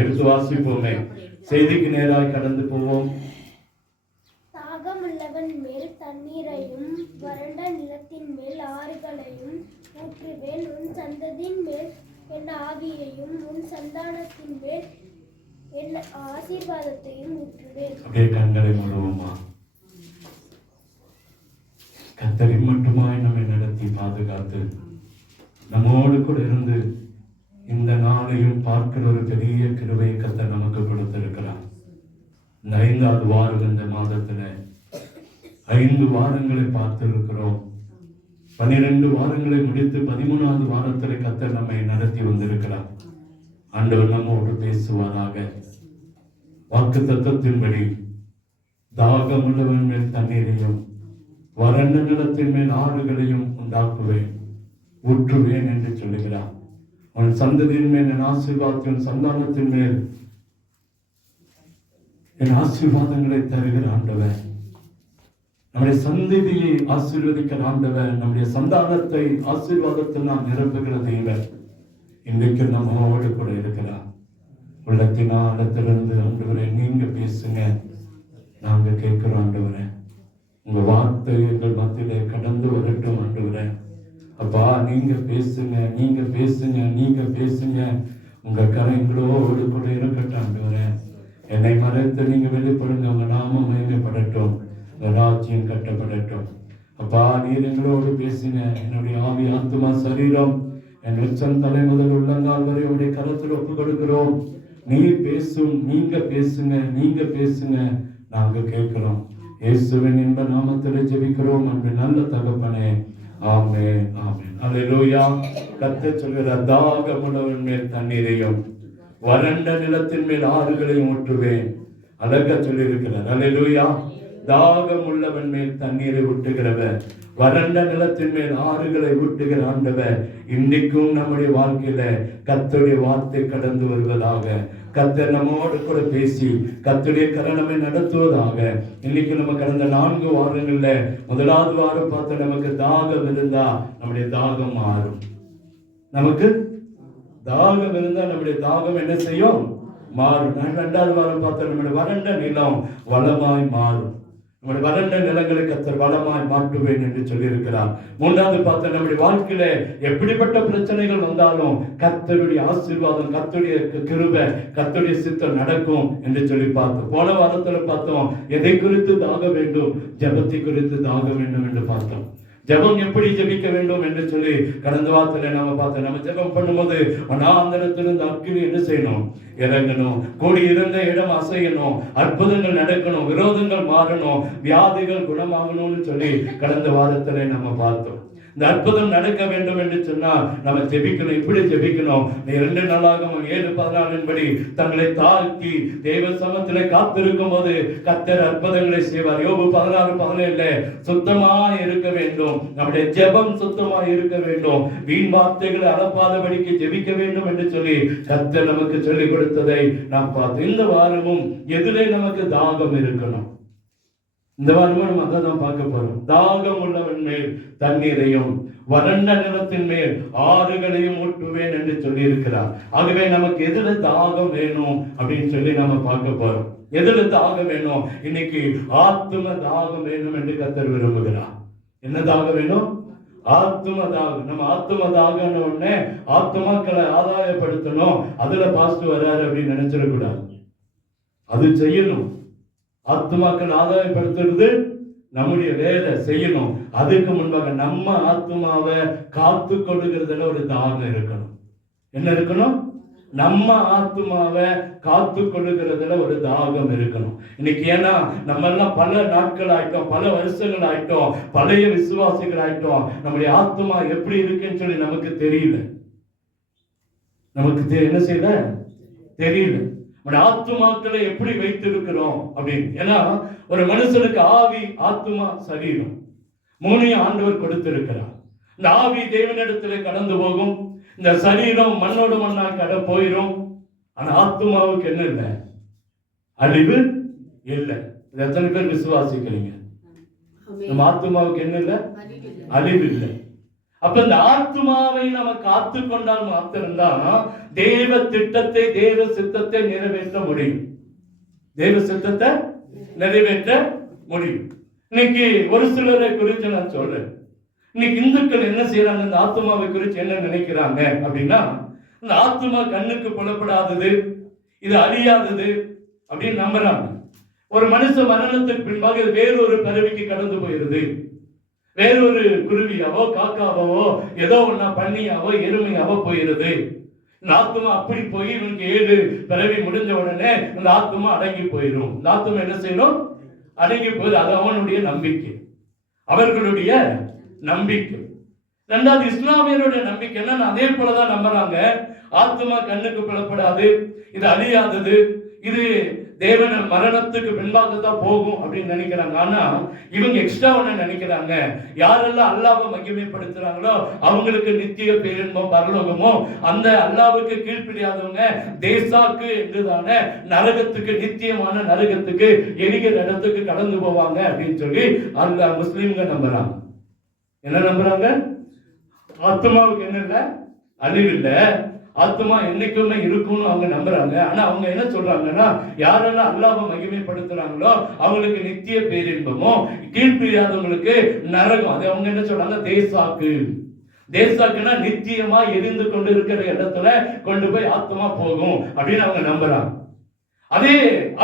எடுத்து வாசிப்போமே. செய்திக்கு நேராய் கடந்து போவோம். தாகமுள்ளவன் மேல் தண்ணீரையும் வறண்ட நிலத்தின் மேல் ஆறுகளையும் ஊற்றுவேன். உன் சந்ததியின் மேல் என் ஆவியையும் உன் சந்தானத்தின் மேல் என் ஆசீர்வாதத்தையும் ஊற்றுவேன். அப்படியே கண்களை மூடுவோமா. கர்த்தர் மட்டுமாய் நம்மை நடத்தி பாதுகாத்து நம்மோடு கூட இருந்து இந்த நாளையும் பார்க்கிற ஒரு பெரிய கிருபையை கர்த்தர் நமக்கு கொடுத்திருக்கிறார். இந்த 5வது வாரம், இந்த மாதத்துல 5 வாரங்களை பார்த்திருக்கிறோம். 12 வாரங்களை முடித்து 13வது வாரத்துல கர்த்தர் நம்மை நடத்தி வந்திருக்கிறார். ஆண்டவர் நம்மோடு பேசுவாராக. வாக்கு தத்தத்தின்படி தாகமுள்ளவன் மேல் தண்ணீரையும் வறண்ட நிலத்தின் மேல் ஆறுகளையும் உண்டாக்குவேன், ஊற்றுவேன் என்று சொல்லுகிறார். உன் சந்ததியின் மேல் என் ஆசீர்வாதத்தின் சந்தானத்தின் மேல் என் ஆசீர்வாதங்களை தருகிற ஆண்டவர், நம்முடைய சந்ததியை ஆசீர்வதிக்கிற ஆண்டவர், நம்முடைய சந்தானத்தை ஆசீர்வாதத்தை நாம் நிரப்புகிற தெய்வம் இன்றைக்கு நம்மோடு கூட இருக்கிறார். உள்ளத்தின் ஆழத்திலிருந்து ஆண்டவரை நீங்க பேசுங்க, நாங்க கேட்கிறோம் ஆண்டவரை. உங்க வார்த்தை எங்கள் மத்தியிலே கடந்து வரட்டும் ஆண்டவரே. அப்பா நீங்க பேசுங்க, நீங்க பேசுங்க, நீங்க பேசுங்க. உங்க கரை எங்களோடு கூட இருக்கட்டும் ஆண்டவரே. என்னை மறைத்து நீங்க வெளிப்படுங்க. உங்க நாமம் மகிமைப்படட்டும், உங்க ராஜ்யம் கட்டப்படட்டும். அப்பா நீர் எங்களோடு பேசுங்க. என்னுடைய ஆவி, ஆத்துமா, சரீரம், என் உச்சம் தலை முதல் உள்ளங்கால் வரை உடைய கரத்தில் ஒப்பு கொடுக்கிறோம். நீர் பேசும், நீங்க பேசுங்க, நீங்க பேசுங்க, நாங்க கேட்கிறோம். இயேசுவின் இன்ப நாமத்தில் ஜெபிக்கிறோம் அன்பு நல்ல தகப்பனே. ஆமென், ஆமென். அல்லேலூயா. கர்த்தர் சொல்கிறார், தாகமுள்ளவன் மேல் தண்ணீரையும் வறண்ட நிலத்தின் மேல் ஆறுகளையும் ஊற்றுவேன். அழகா சொல்லி இருக்கிறார். அல்லேலூயா. தாகம் உள்ளவன் மேல் தண்ணீரை ஊட்டுகிறவர், வறண்ட நிலத்தின் மேல் ஆறுகளை ஊட்டுகிற ஆண்டவர் இன்னைக்கும் நம்முடைய வாழ்க்கையில கர்த்தருடைய வார்த்தை கடந்து வருவதாக. கர்த்தர் நம்மோடு கூட பேசி கர்த்தருடைய கரணமை நடத்துவதாக. இன்னைக்கு நம்ம கடந்த 4 வாரங்கள்ல 1வது வாரம் பார்த்து நமக்கு தாகம் இருந்தா நம்முடைய தாகம் மாறும். நமக்கு தாகம் இருந்தா நம்முடைய தாகம் என்ன செய்யும்? மாறும். 2வது வாரம் பார்த்த நம்முடைய வறண்ட நிலம் வளமாய் மாறும். நம்முடைய வறண்ட நிலங்களை கர்த்தர் வளமாய் மாற்றுவேன் என்று சொல்லி இருக்கிறார். 3வது பார்த்த நம்முடைய வாழ்க்கையில எப்படிப்பட்ட பிரச்சனைகள் வந்தாலும் கர்த்தருடைய ஆசீர்வாதம், கர்த்தருடைய கிருபை, கர்த்தருடைய சித்தம் நடக்கும் என்று சொல்லி பார்த்தோம். போன வாரத்துல பார்த்தோம், எதை குறித்து தாக வேண்டும்? ஜெபத்தை குறித்து தாக வேண்டும் என்று பார்த்தோம். ஜெபம் எப்படி ஜெபிக்க வேண்டும் என்று சொல்லி கடந்த வாரத்துல நாம பார்த்தோம். நம்ம ஜெபம் பண்ணும்போது அநாந்தரத்திலிருந்து அக்கினி என்ன செய்யணும்? இறங்கணும். கூடி இருந்த இடம் அசையணும், அற்புதங்கள் நடக்கணும், விரோதங்கள் மாறணும், வியாதிகள் குணமாகணும்னு சொல்லி கடந்த வாரத்துல நம்ம பார்த்தோம். இந்த அற்புதம் நடக்க வேண்டும் என்று சொன்னால் நம்ம ஜெபிக்கணும். இப்படி ஜெபிக்கணும். 2 நாளாகவும் 7:14 படி தங்களை தாழ்த்தி தேவ சமத்திலே காத்திருக்கும் போது கர்த்தர் அற்புதங்களை செய்வார். யோபு 16:17 சுத்தமாய் இருக்க வேண்டும், நம்முடைய ஜெபம் சுத்தமாய் இருக்க வேண்டும், வீண் வார்த்தைகளை அளப்பாதபடிக்கு ஜெபிக்க வேண்டும் என்று சொல்லி கர்த்தர் நமக்கு சொல்லிக் கொடுத்ததை நாம் பார்த்தோம். இந்த வாரமும் எதிலே நமக்கு தாகம் இருக்கணும்? இந்த வாரமும் நம்ம அதை தான் பார்க்க போறோம். தாகம் உள்ளவன் மேல் தண்ணீரையும் வறண்ட நிலத்தின் மேல் ஆறுகளையும் ஊற்றுவேன் என்று சொல்லி இருக்கிறார். ஆகவே நமக்கு எதுல தாகம் வேணும் அப்படின்னு சொல்லி நம்ம பார்க்க போறோம். எதுல தாகம் வேணும்? இன்னைக்கு ஆத்தும தாகம் வேணும் என்று கர்த்தர் விரும்புகிறார். என்ன தாகம் வேணும்? ஆத்தும தாகம். நம்ம ஆத்தும தாகம் உடனே ஆத்துமாக்களை ஆதாயப்படுத்தணும், அதுல பாஸ்ட் வர்றாரு அப்படின்னு நினைச்சிடக்கூடாது. அது செய்யணும். ஆத்துமாக்கள் ஆதாயப்படுத்துறது நம்முடைய வேலை செய்யணும். அதுக்கு முன்பாக நம்ம ஆத்துமாவை காத்து கொள்ளுகிறதுல ஒரு தாகம் இருக்கணும். என்ன இருக்கணும்? நம்ம ஆத்துமாவை காத்து கொள்ளுகிறதுல ஒரு தாகம் இருக்கணும். இன்னைக்கு ஏன்னா நம்ம எல்லாம் பல நாட்கள் ஆயிட்டோம், பல வருஷங்கள் ஆயிட்டோம், பழைய விசுவாசிகள் ஆயிட்டோம். நம்முடைய ஆத்துமா எப்படி இருக்குன்னு சொல்லி நமக்கு தெரியல. நமக்கு என்ன செய்யல தெரியல. ஆத்துமாக்களை எப்படி வைத்திருக்கிறோம் அப்படின்னு. ஏன்னா ஒரு மனுஷனுக்கு ஆவி, ஆத்துமா, சரீரம் 3 ஆண்டவர் கொடுத்திருக்கிறார். இந்த ஆவி தேவனிடத்திலே கடந்து போகும், இந்த சரீரம் மண்ணோடு மண்ணா கட போயிடும். ஆனா ஆத்துமாவுக்கு என்ன இல்லை? அழிவு இல்லை. எத்தனை பேர் விசுவாசிக்கிறீங்க? நம்ம ஆத்துமாவுக்கு என்ன இல்லை? அழிவு இல்லை. அப்ப இந்த ஆத்மாவை நம்ம காத்து கொண்டால் மாத்திரம்தான் தேவ திட்டத்தை, தேவ சித்தத்தை நிறைவேற்ற முடியும். தேவ சித்தத்தை நிறைவேற்ற முடியும். இன்னைக்கு ஒரு சிலரை குறித்து நான் சொல்றேன். இன்னைக்கு இந்துக்கள் என்ன செய்யறாங்க, இந்த ஆத்மாவை குறித்து என்ன நினைக்கிறாங்க அப்படின்னா, இந்த ஆத்மா கண்ணுக்கு புலப்படாதது, இது அழியாதது அப்படின்னு நம்புறாங்க. ஒரு மனுஷ மரணத்துக்கு பின்பாக இது வேறொரு பிறவிக்கு கடந்து போயிருது. வேறொரு குருவியாவோ காக்காவோ ஏதோ ஒன்னா பன்னியாவோ எருமையாவோ போயிருது. இந்த ஆத்மா அப்படி போய் இவனுக்கு 7 பிறவி முடிஞ்ச உடனே இந்த ஆத்மா அடங்கி போயிடும். இந்த ஆத்மா என்ன செய்யணும், அடங்கி போயிடும். அது அவனுடைய நம்பிக்கை, அவர்களுடைய நம்பிக்கை. ரெண்டாவது இஸ்லாமியருடைய நம்பிக்கை என்னன்னா, அதே போலதான் நம்புறாங்க. ஆத்மா கண்ணுக்கு புலப்படாது, இது அழியாதது, இது தேவன மரணத்துக்கு பின்பாக தான் போகும் அப்படின்னு நினைக்கிறாங்க. ஆனா இவங்க எக்ஸ்ட்ரா ஒண்ணு நினைக்கிறாங்க, யாரெல்லாம் அல்லாஹ்வை மகிமைப்படுத்துறாங்களோ அவங்களுக்கு நித்திய பேரின்பம் பரலோகமோ, அந்த அல்லாஹ்வுக்கு கீழ்ப்படியாதவங்க தேசாக்கு என்றுதான நரகத்துக்கு, நித்தியமான நரகத்துக்கு, எரிகிற இடத்துக்கு கடந்து போவாங்க அப்படின்னு சொல்லி அந்த முஸ்லிம்கள் நம்புறாங்க. என்ன நம்புறாங்க? ஆத்மாவுக்கு என்ன இல்லை, அழிவில்லை, ஆத்மா என்னைக்குமே இருக்கும்னு அவங்க நம்புறாங்க. ஆனா அவங்க என்ன சொல்றாங்கன்னா, யாரெல்லாம் அல்லாஹ்வை மகிமைப்படுத்துறாங்களோ அவங்களுக்கு நித்திய பேரின்பமோ, கீழ்ப்படியாதவங்களுக்கு நரகம். அது அவங்க என்ன சொல்றாங்க, தேசாக்கு. தேசாக்குன்னா நித்தியமா எரிந்து கொண்டு இருக்கிற இடத்துல கொண்டு போய் ஆத்மா போகும் அப்படின்னு அவங்க நம்புறாங்க. அதே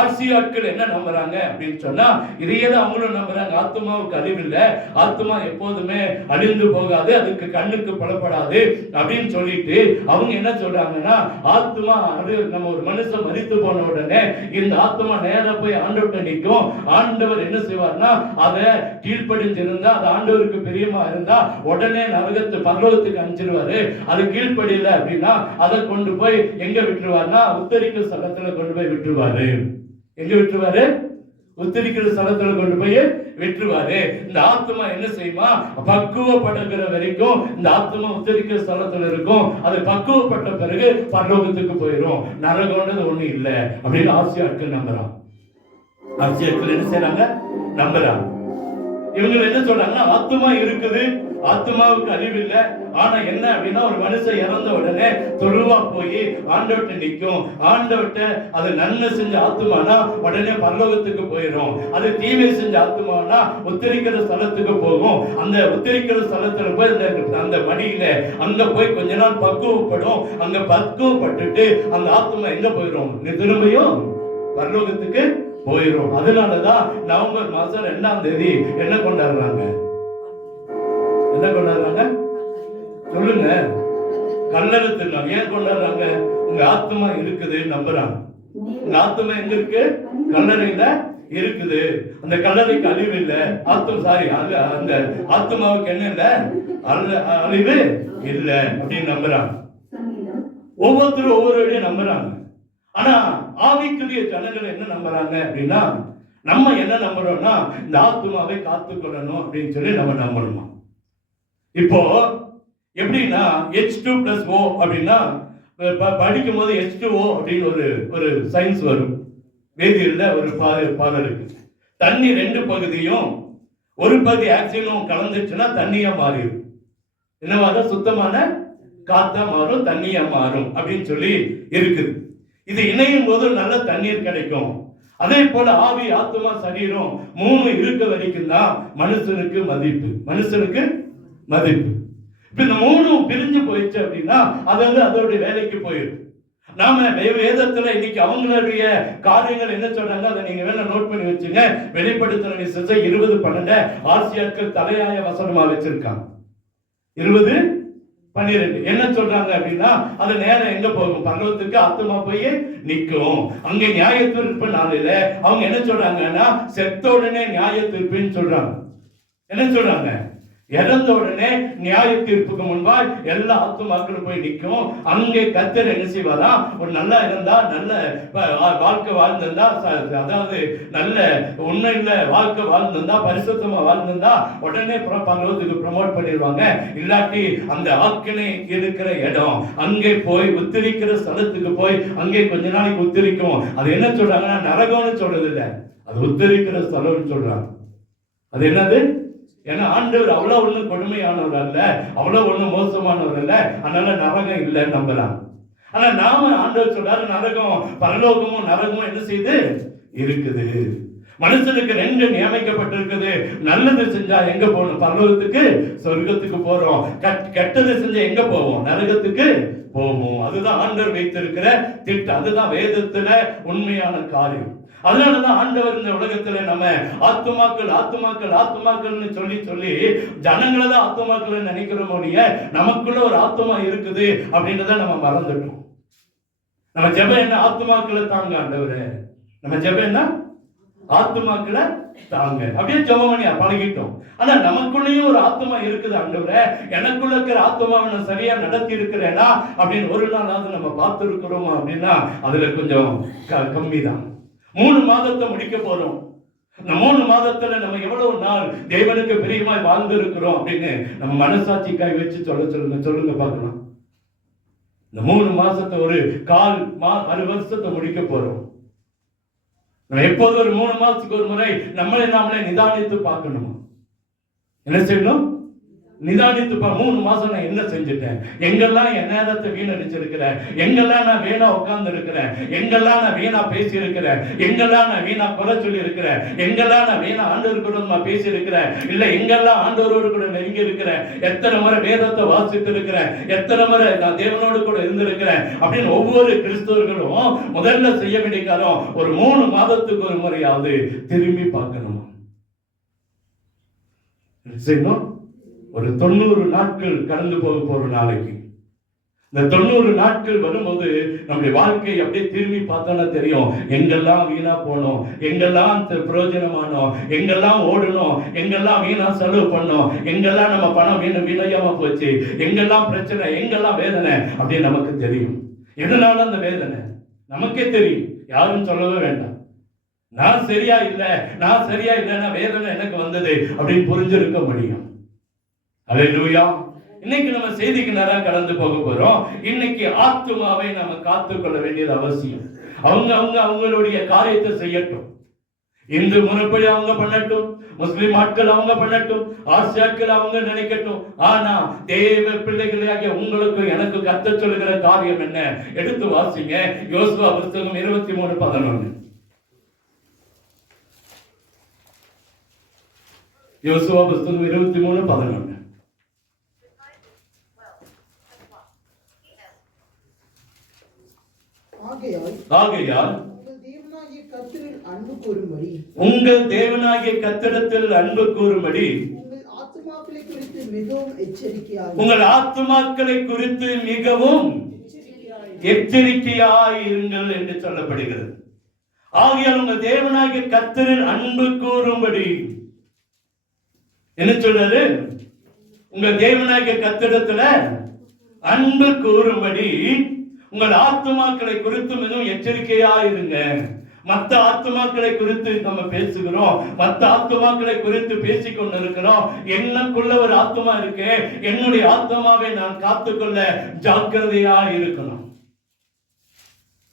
ஆட்சியாட்கள் என்ன நம்புறாங்க அப்படின்னு சொன்னா, இதையே தான் அவங்களும் நம்புறாங்க. ஆத்மாவுக்கு அழிவில்லை, ஆத்மா எப்போதுமே அழிந்து போகாது, அதுக்கு கண்ணுக்கு புலப்படாது அப்படின்னு சொல்லிட்டு அவங்க என்ன சொல்றாங்கன்னா, ஆத்மா அது நம்ம ஒரு மனுஷன் மரித்து போன உடனே இந்த ஆத்மா நேரா போய் ஆண்டவர்கிட்ட நிற்கும். ஆண்டவர் என்ன செய்வார்னா, அதை கீழ்ப்படிஞ்சிருந்தா, அது ஆண்டவருக்கு பிரியமா இருந்தா உடனே நரகத்து பரலோகத்துக்கு அனுப்பிச்சிருவாரு. அது கீழ்ப்படியில அப்படின்னா அதை கொண்டு போய் எங்க விட்டுருவார்னா, உத்தரிக்க ஸ்தலத்துல கொண்டு போய் விட்டுருவாரு. எங்க விட்டுருவாரு? உத்தரிக்கிற ஸ்தலத்துல கொண்டு போய் விட்டுருவாரு. இந்த ஆத்மா என்ன செய்யுமா, பக்குவப்படுகிற வரைக்கும் இந்த ஆத்மா உத்தரிக்கிற ஸ்தலத்துல இருக்கும். அது பக்குவப்பட்ட பிறகு பரலோகத்துக்கு போயிடும். நரகம்ன்றது ஒண்ணு இல்லை அப்படின்னு ஆசியாட்கள் நம்புறாங்க. ஆசியாட்கள் என்ன செய்யறாங்க, நம்புறாங்க. இவங்க என்ன சொல்றாங்கன்னா, ஆத்மா இருக்குது, ஆத்மாவுக்கு அழிவில்லை. ஆனா என்ன அப்படின்னா, ஒரு மனுஷன் இறந்த உடனே தொழுவா போய் ஆண்டவர்கிட்ட நிற்கும். ஆண்டவர்கிட்ட அது நன்மை செஞ்ச ஆத்மானா உடனே பரலோகத்துக்கு போயிடும். அது தீமை செஞ்ச ஆத்மானா உத்தரிக்கிற ஸ்தலத்துக்கு போகும். அந்த உத்தரிக்கிற ஸ்தலத்துல போய் அந்த மடியில அங்க போய் கொஞ்ச நாள் பக்குவப்படும். அங்க பக்குவப்பட்டுட்டு அந்த ஆத்மா எங்க போயிடும், திரும்பியும் பரலோகத்துக்கு போயிடும். அதனாலதான் நவம்பர் மாசம் 2ஆம் தேதி என்ன கொண்டாடுறாங்க, என்ன கொண்டாடுறாங்க சொல்லுங்க, கல்லறை திருநாள். ஏன் கொண்டாடுறாங்க? உங்க ஆத்மா இருக்குது நம்புறாங்க. உங்க ஆத்மா எங்க இருக்கு, கல்லறையில இருக்குது. அந்த கல்லறைக்கு அழிவு இல்லை, அந்த ஆத்மாவுக்கு என்ன இல்லை, அழிவு இல்லை அப்படின்னு நம்புறாங்க. ஒவ்வொருத்தரும் ஒவ்வொரு வழியை நம்புறாங்க. ஆனா ஆவிக்குரிய ஜனங்கள் என்ன நம்புறாங்க அப்படின்னா, நம்ம என்ன நம்புறோம்னா, இந்த ஆத்மாவை காத்துக்கொள்ளணும் அப்படின்னு சொல்லி நம்ம நம்பணுமா. இப்போ எப்படின்னா H2+O அப்படின்னா, படிக்கும் போது H2O அப்படின்னு ஒரு சயின்ஸ் வரும், வேதியியல்ல ஒரு பாடம் இருக்கு. தண்ணி 2 பகுதியும் ஒரு பகுதி ஆக்சிஜனும் கலந்துச்சுன்னா தண்ணியா மாறிடும். என்னவாக, சுத்தமான காத்தா மாறும், தண்ணியா மாறும் அப்படின்னு சொல்லி இருக்குது. இது இணையும் போது நல்ல தண்ணீர் கிடைக்கும். அதே போல ஆவி, ஆத்மா, சரீரம் 3 இருக்க வரைக்கும் தான் மனுஷனுக்கு மதிப்பு, மனுஷனுக்கு மதிப்பு. இப்ப இந்த 3 பிரிஞ்சு போயிடுச்சு அப்படின்னா அது அதோடைய வேலைக்கு போயிடும். நாம வேதத்துல இன்னைக்கு அவங்களுடைய காரியங்கள் என்ன சொல்றாங்க, அதை நீங்க வேணா நோட் பண்ணி வச்சுங்க. வெளிப்படுத்தின விசேஷம் 20:12 ஆசியாட்கள் தலையாய வசனமா வச்சிருக்காங்க. 20:12 என்ன சொல்றாங்க அப்படின்னா, அது நேரம் எங்க போகும், பரலோகத்துக்கு ஆத்மா போய் நிற்கும். அங்க நியாய தீர்ப்பு நாளில அவங்க என்ன சொல்றாங்கன்னா, செத்த உடனே நியாய தீர்ப்புன்னு சொல்றாங்க. என்ன சொல்றாங்க, இறந்த உடனே நியாய தீர்ப்புக்கு முன்பாய் எல்லா ஆத்துமாக்களும் போய் நிற்கும். அங்கே கர்த்தர் என்ன செய்வாரா, ஒரு நல்லா இருந்தா, நல்ல வாழ்க்கை வாழ்ந்திருந்தா, அதாவது நல்ல உண்மையில வாழ்க்கை வாழ்ந்திருந்தா, பரிசுத்தமா வாழ்ந்திருந்தா உடனே பரலோகத்துக்கு ப்ரமோட் பண்ணிடுவாங்க. இல்லாட்டி அந்த ஆக்கினை இருக்கிற இடம் அங்கே போய் உத்திரிக்கிற ஸ்தலத்துக்கு போய் அங்கே கொஞ்ச நாளைக்கு உத்திரிக்கும். அது என்ன சொல்றாங்கன்னா, நரகம்னு சொல்றது இல்லை, அது உத்திரிக்கிற ஸ்தலம்னு சொல்றாங்க. அது என்னது, ஏன்னா ஆண்டவர் அவ்வளவு ஒண்ணும் கொடுமையானவர் அல்ல, அவ்வளவு ஒண்ணும் மோசமானவர் அல்ல, அதனால நரகம் இல்லைன்னு நம்பலாம். ஆனா நாம ஆண்டவர் சொல்றாரு நரகம், பரலோகமும் நரகமும் என்ன செய்து இருக்குது. மனுஷனுக்கு 2 நியமிக்கப்பட்டிருக்குது. நல்லது செஞ்சா எங்க போகணும்? பரலோகத்துக்கு, சொர்க்கத்துக்கு போறோம். கெட்டது செஞ்சா எங்க போவோம்? நரகத்துக்கு போவோம். அதுதான் ஆண்டவர் வைத்திருக்கிற திட்டம். அதுதான் வேதத்துல உண்மையான காரியம். அதனாலதான் ஆண்டவர் இந்த உலகத்துல நம்ம ஆத்துமாக்கள் ஆத்துமாக்கள் ஆத்துமாக்கள்னு சொல்லி சொல்லி ஜனங்களை தான் ஆத்துமாக்கள் நினைக்கிறோம். நமக்குள்ள ஒரு ஆத்துமா இருக்குது அப்படின்றத நம்ம மறந்துட்டோம். நம்ம ஜெபம் என்ன? ஆத்துமாக்களை தாங்க ஆண்டவரே. நம்ம ஜெபம் என்ன? ஆத்துமாக்களை தாங்க. அப்படியே ஜெபம் பண்ணி பழகிட்டோம். ஆனா நமக்குள்ளேயும் ஒரு ஆத்மா இருக்குது. ஆண்டவரே, எனக்குள்ள இருக்கிற ஆத்மாவை நான் சரியா நடத்தி இருக்கிறேனா அப்படின்னு ஒரு நாளாவது நம்ம பார்த்து இருக்கிறோமா அப்படின்னா அதுல கொஞ்சம் கம்மி தான். 3 மாதத்தை முடிக்க போறோம். இந்த 3 மாதத்துல நம்ம எவ்வளவு நாள் தேவனுக்கு பிரியமாய் வாழ்ந்து இருக்கிறோம் அப்படின்னு நம்ம மனசாட்சி கை வச்சு சொல்லுங்க பார்க்கலாம். இந்த 3 மாசத்தை ஒரு அரை வருஷத்தை முடிக்க போறோம். நம்ம எப்போது ஒரு 3 மாசத்துக்கு ஒரு முறை நாமளே நிதானித்து பார்க்கணுமா? என்ன செய்யணும்? நிதானித்து 3 மாசம் நான் என்ன செஞ்சுட்டேன்? எங்கெல்லாம் என் நேரத்தை வீணடிச்சிருக்கிறேன்? எங்கெல்லாம் நான் வீணா உட்கார்ந்து இருக்கிறேன்? எங்கெல்லாம் நான் வீணா பேசி இருக்கிறேன்? எங்கெல்லாம் நான் வீணா குறை சொல்லி இருக்கிறேன்? எங்கெல்லாம் நான் வீணா ஆண்டவர் கூட நான் பேசி இருக்கிறேன்? இல்ல எங்கெல்லாம் ஆண்டவரோடு கூட நெருங்கி இருக்கிறேன்? எத்தனை முறை வேதத்தை வாசித்து இருக்கிறேன்? எத்தனை முறை நான் தேவனோடு கூட இருந்திருக்கிறேன் அப்படின்னு ஒவ்வொரு கிறிஸ்தவர்களும் முதல்ல செய்ய வேண்டிய காலம் ஒரு 3 மாதத்துக்கு ஒரு முறையாவது திரும்பி பார்க்கணுமா? செய்யணும். ஒரு 90 நாட்கள் கடந்து போற நாளைக்கு இந்த 90 நாட்கள் வரும்போது நம்முடைய வாழ்க்கை அப்படியே திரும்பி பார்த்தோம்னா தெரியும். எங்கெல்லாம் வீணா போனோம், எங்கெல்லாம் பிரயோஜனமானோம், எங்கெல்லாம் ஓடணும், எங்கெல்லாம் வீணா செலவு பண்ணோம், எங்கெல்லாம் நம்ம பணம் வீணையாம போச்சு, எங்கெல்லாம் பிரச்சனை, எங்கெல்லாம் வேதனை அப்படின்னு நமக்கு தெரியும். எதனால அந்த வேதனை நமக்கே தெரியும். யாரும் சொல்லவே வேண்டாம். நான் சரியா இல்லைன்னா வேதனை எனக்கு வந்தது அப்படின்னு புரிஞ்சிருக்க முடியும். அல்லேலூயா. இன்னைக்கு நம்ம செய்திக்கு நேரம் கடந்து போக போறோம். இன்னைக்கு ஆத்துமாவை நம்ம காத்துக்கொள்ள வேண்டியது அவசியம். அவங்களுடைய காரியத்தை செய்யட்டும். இந்து முறைப்படி அவங்க பண்ணட்டும், முஸ்லிம் ஆட்கள் அவங்க பண்ணட்டும், ஆசியாக்கள் அவங்க நினைக்கட்டும். ஆனா தேவ பிள்ளைகளாகிய உங்களுக்கு எனக்கு கர்த்தர் சொல்லுகிற காரியம் என்ன? எடுத்து வாசிங்க. யோசுவா புத்தகம் 23:11. யோசுவா புத்தகம் 23:11. ஆகையால் உங்கள் தேவனாகிய கர்த்தரிடத்தில் அன்பு கூறும்படி உங்கள் ஆத்துமாக்களை குறித்து மிகவும் எச்சரிக்கையாய் இருங்கள் என்று சொல்லப்படுகிறது. ஆகையால் உங்கள் தேவனாகிய கர்த்தரில் அன்பு கூறும்படி என்ன சொல்றாரு? உங்க தேவனாகிய கர்த்தரிடத்துல அன்பு கூறும்படி உங்கள் ஆத்துமாக்களை குறித்து மிகவும் எச்சரிக்கையா இருங்க. மற்ற ஆத்துமாக்களை குறித்து நம்ம பேசுகிறோம், மற்ற ஆத்துமாக்களை குறித்து பேசிக் கொண்டிருக்கிறோம். என்னக்குள்ள ஒரு ஆத்துமா இருக்கு, என்னுடைய ஆத்துமாவை நான் காத்துக்கொள்ள ஜாக்கிரதையா இருக்கணும்.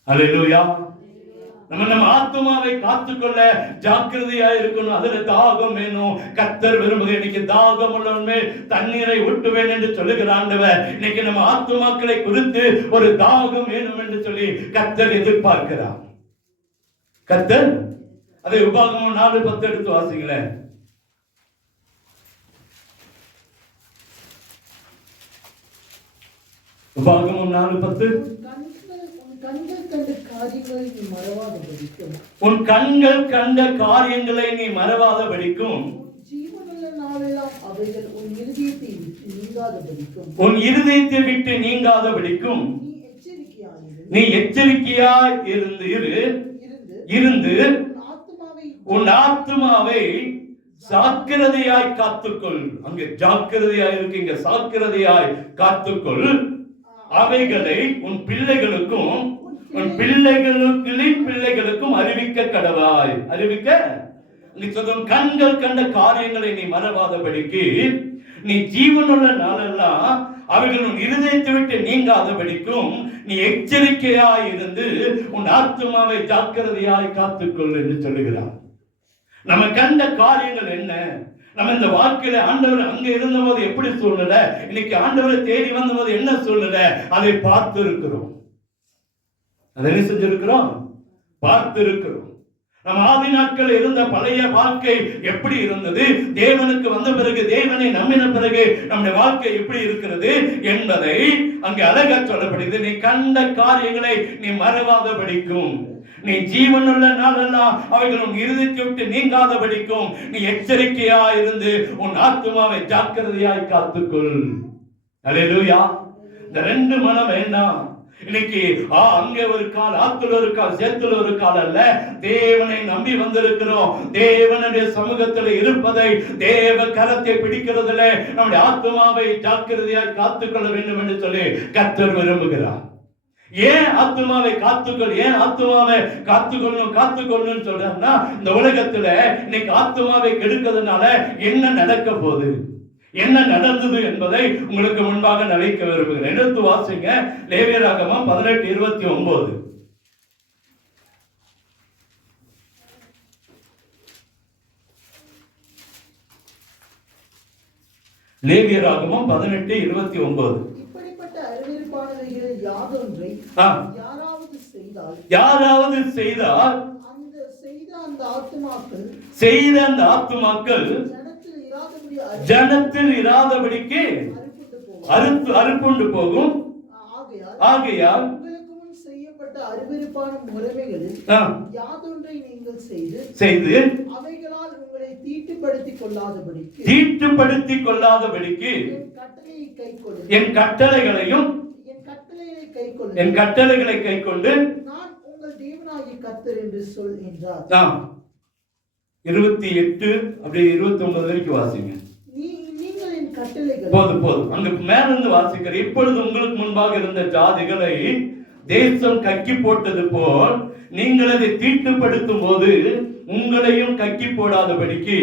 அல்லேலூயா. நம்ம ஆத்துமாவை காத்துக்கொள்ள ஜாக்கிரதையா இருக்கணும். அதுல தாகம் வேணும். கர்த்தர் விரும்புகிற இன்னைக்கு தாகம் உள்ளவனே தண்ணீரை ஊட்டுவேன் என்று சொல்லுகிற ஆண்டவர் இன்னைக்கு நம்ம ஆத்துமாக்களை குறித்து ஒரு தாகம் வேணும் என்று சொல்லி கர்த்தர் எதிர்பார்க்கிறார். கர்த்தர் அதை உபாகமம் 4:10 எடுத்து வாசிங்களேன். உபாகமம் 4:10. உன் கண்கள் கண்ட காரியங்களை நீ மறவாதபடிக்கும் உன் இருதயத்தை விட்டு நீங்காதபடிக்கும் நீ எச்சரிக்கையாய் இருந்து உன் ஆத்துமாவை ஜாக்கிரதையாய் காத்துக்கொள். அங்க ஜாக்கிரதையாய் இருக்கு, இங்க ஜாக்கிரதையாய் காத்துக்கொள். அவைகளை உன் பிள்ளைகளுக்கும் உன் பிள்ளைகளுக்கும் அறிவிக்க கடவாய். அறிவிக்க கண்கள் கண்ட காரியங்களை நீ மறவாதபடிக்கு நீ ஜீவனுள்ள நாளெல்லாம் அவைகள் உன் இருதயத்தை விட்டு நீங்காதபடிக்கும் நீ எச்சரிக்கையாய் இருந்து உன் ஆத்துமாவை ஜாக்கிரதையாய் காத்துக்கொள் என்று சொல்லுகிறார். நம்ம கண்ட காரியங்கள் என்ன? நம்ம இந்த வாழ்க்கையில ஆண்டவர் அங்க இருந்தபோது எப்படி சூழ்நிலை, இன்னைக்கு ஆண்டவரை தேடி வந்தபோது என்ன சூழ்நிலை, அதை பார்த்து இருக்கிறோம். அதை என்ன செஞ்சிருக்கிறோம்? பார்த்து இருக்கிறோம். நம்ம ஆதி நாட்கள் இருந்த பழைய வாழ்க்கை எப்படி இருந்தது, தேவனுக்கு வந்த பிறகு, தேவனை நம்பின பிறகு நம்முடைய வாழ்க்கை எப்படி இருக்கிறது என்பதை அங்கே அழகா சொல்லப்படுகிறது. நீ கண்ட காரியங்களை நீ மறவாதபடிக்கும், நீ ஜீவனுள்ள நாளெல்லாம் அவைகள் உன் இருதயத்தை விட்டு நீங்காதபடிக்கும் நீ எச்சரிக்கையா இருந்து உன் ஆத்துமாவை ஜாக்கிரதையாய் காத்துக்கொள். அல்லேலூயா. இந்த ரெண்டு மனம் வேண்டாம். இன்னைக்கு அங்கே ஒரு கால், ஆத்துல ஒரு கால், சேத்துல ஒரு கால் அல்ல. தேவனை நம்பி வந்திருக்கிறோம். தேவனுடைய சமூகத்தில் இருப்பதை, தேவ கரத்தை பிடிக்கிறதுல நம்முடைய ஆத்மாவை ஜாக்கிரதையாய் காத்துக்கொள்ள வேண்டும் என்று சொல்லி கர்த்தர் விரும்புகிறார். ஏன் ஆத்மாவை காத்துக்கொள், ஏன் ஆத்மாவை காத்துக்கொள்ளணும் சொல்றாருன்னா, இந்த உலகத்துல இன்னைக்கு ஆத்மாவை கெடுக்கிறதுனால என்ன நடக்க போகுது, என்ன நடந்தது என்பதை உங்களுக்கு முன்பாக நினைக்க விரும்புகிறேன். எடுத்து வாசிங்க லேவியராகமம் 18:29. லேவியராகமம் 18:29. இப்படிப்பட்ட அருவருப்பானவைகளில் யாதொன்றை யாராவது செய்தால் அந்த செய்த அந்த ஆத்துமாக்கள் ஜனத்தில் இராதபடிக்கு அறுப்புண்டு போகும். ஆகையால் உங்களுக்கு முன் செய்யப்பட்ட அருவருப்பான முறைமைகளில் யாதொன்றை நீங்கள் செய்து அவைகளால் உங்களை தீட்டுப்படுத்திக் கொள்ளாதபடிக்கு என் கட்டளைகளை கைக்கொண்டு நான் உங்கள் தேவனாகிய கர்த்தர் என்று சொல் என்றார். 28 அப்படியே 29 வரைக்கும் வாசிங்க. நீங்கள் என் கட்டளைகள் போதும் அங்க மேல இருந்து வாசிக்கிற. இப்பொழுது உங்களுக்கு முன்பாக இருந்த ஜாதிகளை தேசம் கக்கி போட்டது போல் நீங்கள் அதை தீட்டுப்படுத்தும் போது உங்களையும் கக்கி போடாதபடிக்கு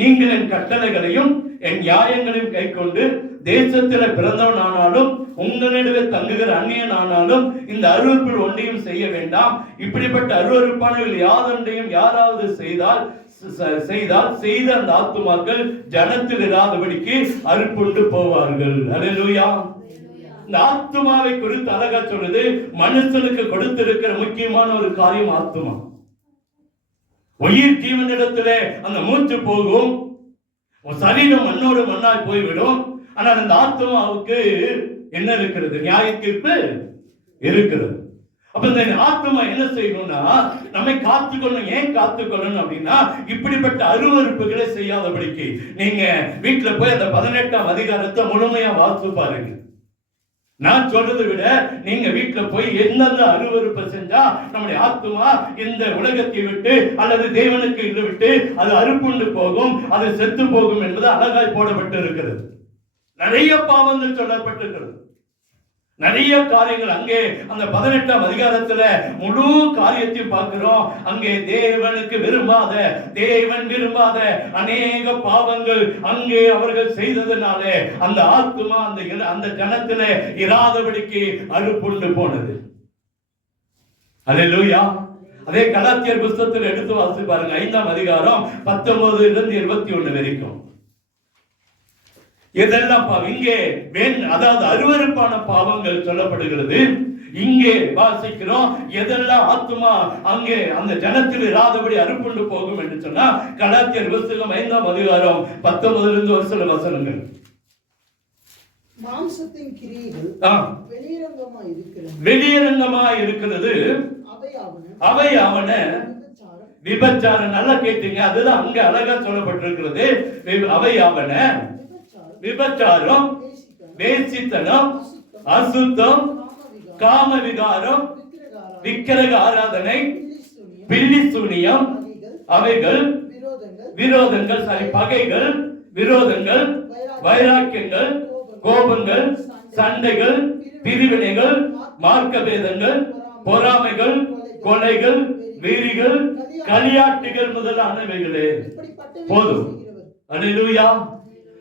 நீங்கள் என் கட்டளைகளையும் என் நியாயங்களையும் கைக்கொண்டு தேசத்தில் பிறந்தவன் ஆனாலும் உங்களிடவே தங்குகிற அந்நியன் ஆனாலும் இந்த அருவருப்பில் ஒன்றையும் செய்ய வேண்டாம். இப்படிப்பட்ட அருவருப்பானவர்கள் யாதொன்றையும் யாராவது செய்த அந்த ஆத்துமாக்கள் ஜனத்தில் இராதபடிக்கு அறுப்புண்டு போவார்கள். அல்லேலூயா. இந்த ஆத்துமாவை குறித்து அழகா சொல்றது, மனுஷனுக்கு கொடுத்திருக்கிற முக்கியமான ஒரு காரியம் ஆத்துமா. உயிர் ஜீவனிடத்திலே அந்த மூச்சு போகும், சரீரம் மண்ணோடு மண்ணாய் போய்விடும். ஆனால் அந்த ஆத்மாவுக்கு என்ன இருக்கிறது? நியாய தீர்ப்பு இருக்கிறது. அப்ப இந்த ஆத்மா என்ன செய்யணும்னா நம்மை காத்துக்கொள்ளணும். ஏன் காத்துக்கொள்ளணும் அப்படின்னா, இப்படிப்பட்ட அருவருப்புகளை செய்யாதபடிக்கு. நீங்க வீட்டுல போய் அந்த 18ஆம் அதிகாரத்தை முழுமையா வாசித்து பாருங்க. நான் சொல்றதை விட நீங்க வீட்டுல போய் எந்தெந்த அருவருப்பை செஞ்சா நம்முடைய ஆத்மா இந்த உலகத்தை விட்டு அல்லது தேவனுக்கு விட்டு அது அறுப்புண்டு போகும், அது செத்து போகும் என்பது அழகாய் போடப்பட்டு இருக்கிறது. நிறைய பாவங்கள் சொல்லப்பட்டிருக்கிறது, நிறைய காரியங்கள். அங்கே அந்த 18ஆம் அதிகாரத்துல முழு காரியத்தையும் பார்க்கிறோம். அங்கே தேவன் விரும்பாத அநேக பாவங்கள் அங்கே அவர்கள் செய்ததுனாலே அந்த ஆத்துமா அந்த ஜனத்தில இராதபடிக்கு அறுப்புண்டு போனது. அல்லேலூயா. அதே கலாத்தியர் புத்தகத்தில் எடுத்து வாசித்து பாருங்க, 5ஆம் அதிகாரம் 19 - 21 வரைக்கும். இதெல்லாம் இங்கே அதாவது அருவருப்பான பாவங்கள் சொல்லப்படுகிறது. இங்கே வாசிக்கிறோம் எதெல்லாம் ஆத்துமா அங்கே அந்த ஜனத்தில் இராதபடி அறுப்புண்டு போகும் என்று சொன்னா, கலாத்தியர் புத்தகம் 5ஆம் அதிகாரம் 19 ஒரு சில வசனங்கள். மாம்சத்தின் கிரியைகள் வெளியரங்கமாய் இருக்கிறது, அவையாவன விபச்சாரம். நல்லா கேட்டீங்க, அதுதான் அங்க அழகா சொல்லப்பட்டிருக்கிறது. அவையாவன விபச்சாரம், வேசித்தனம், அசுத்தம், காம விகாரம், விக்கிரக ஆராதனை, பில்லி சூனியம், அவைகள் விரோதங்கள், பகைகள், விரோதங்கள், வைராக்கியங்கள், கோபங்கள், சண்டைகள், பிரிவினைகள், மார்க்க பேதங்கள், பொறாமைகள், கொலைகள், வீரிகள், களியாட்டுகள் முதலானவைகளே. போதும். அல்லேலூயா.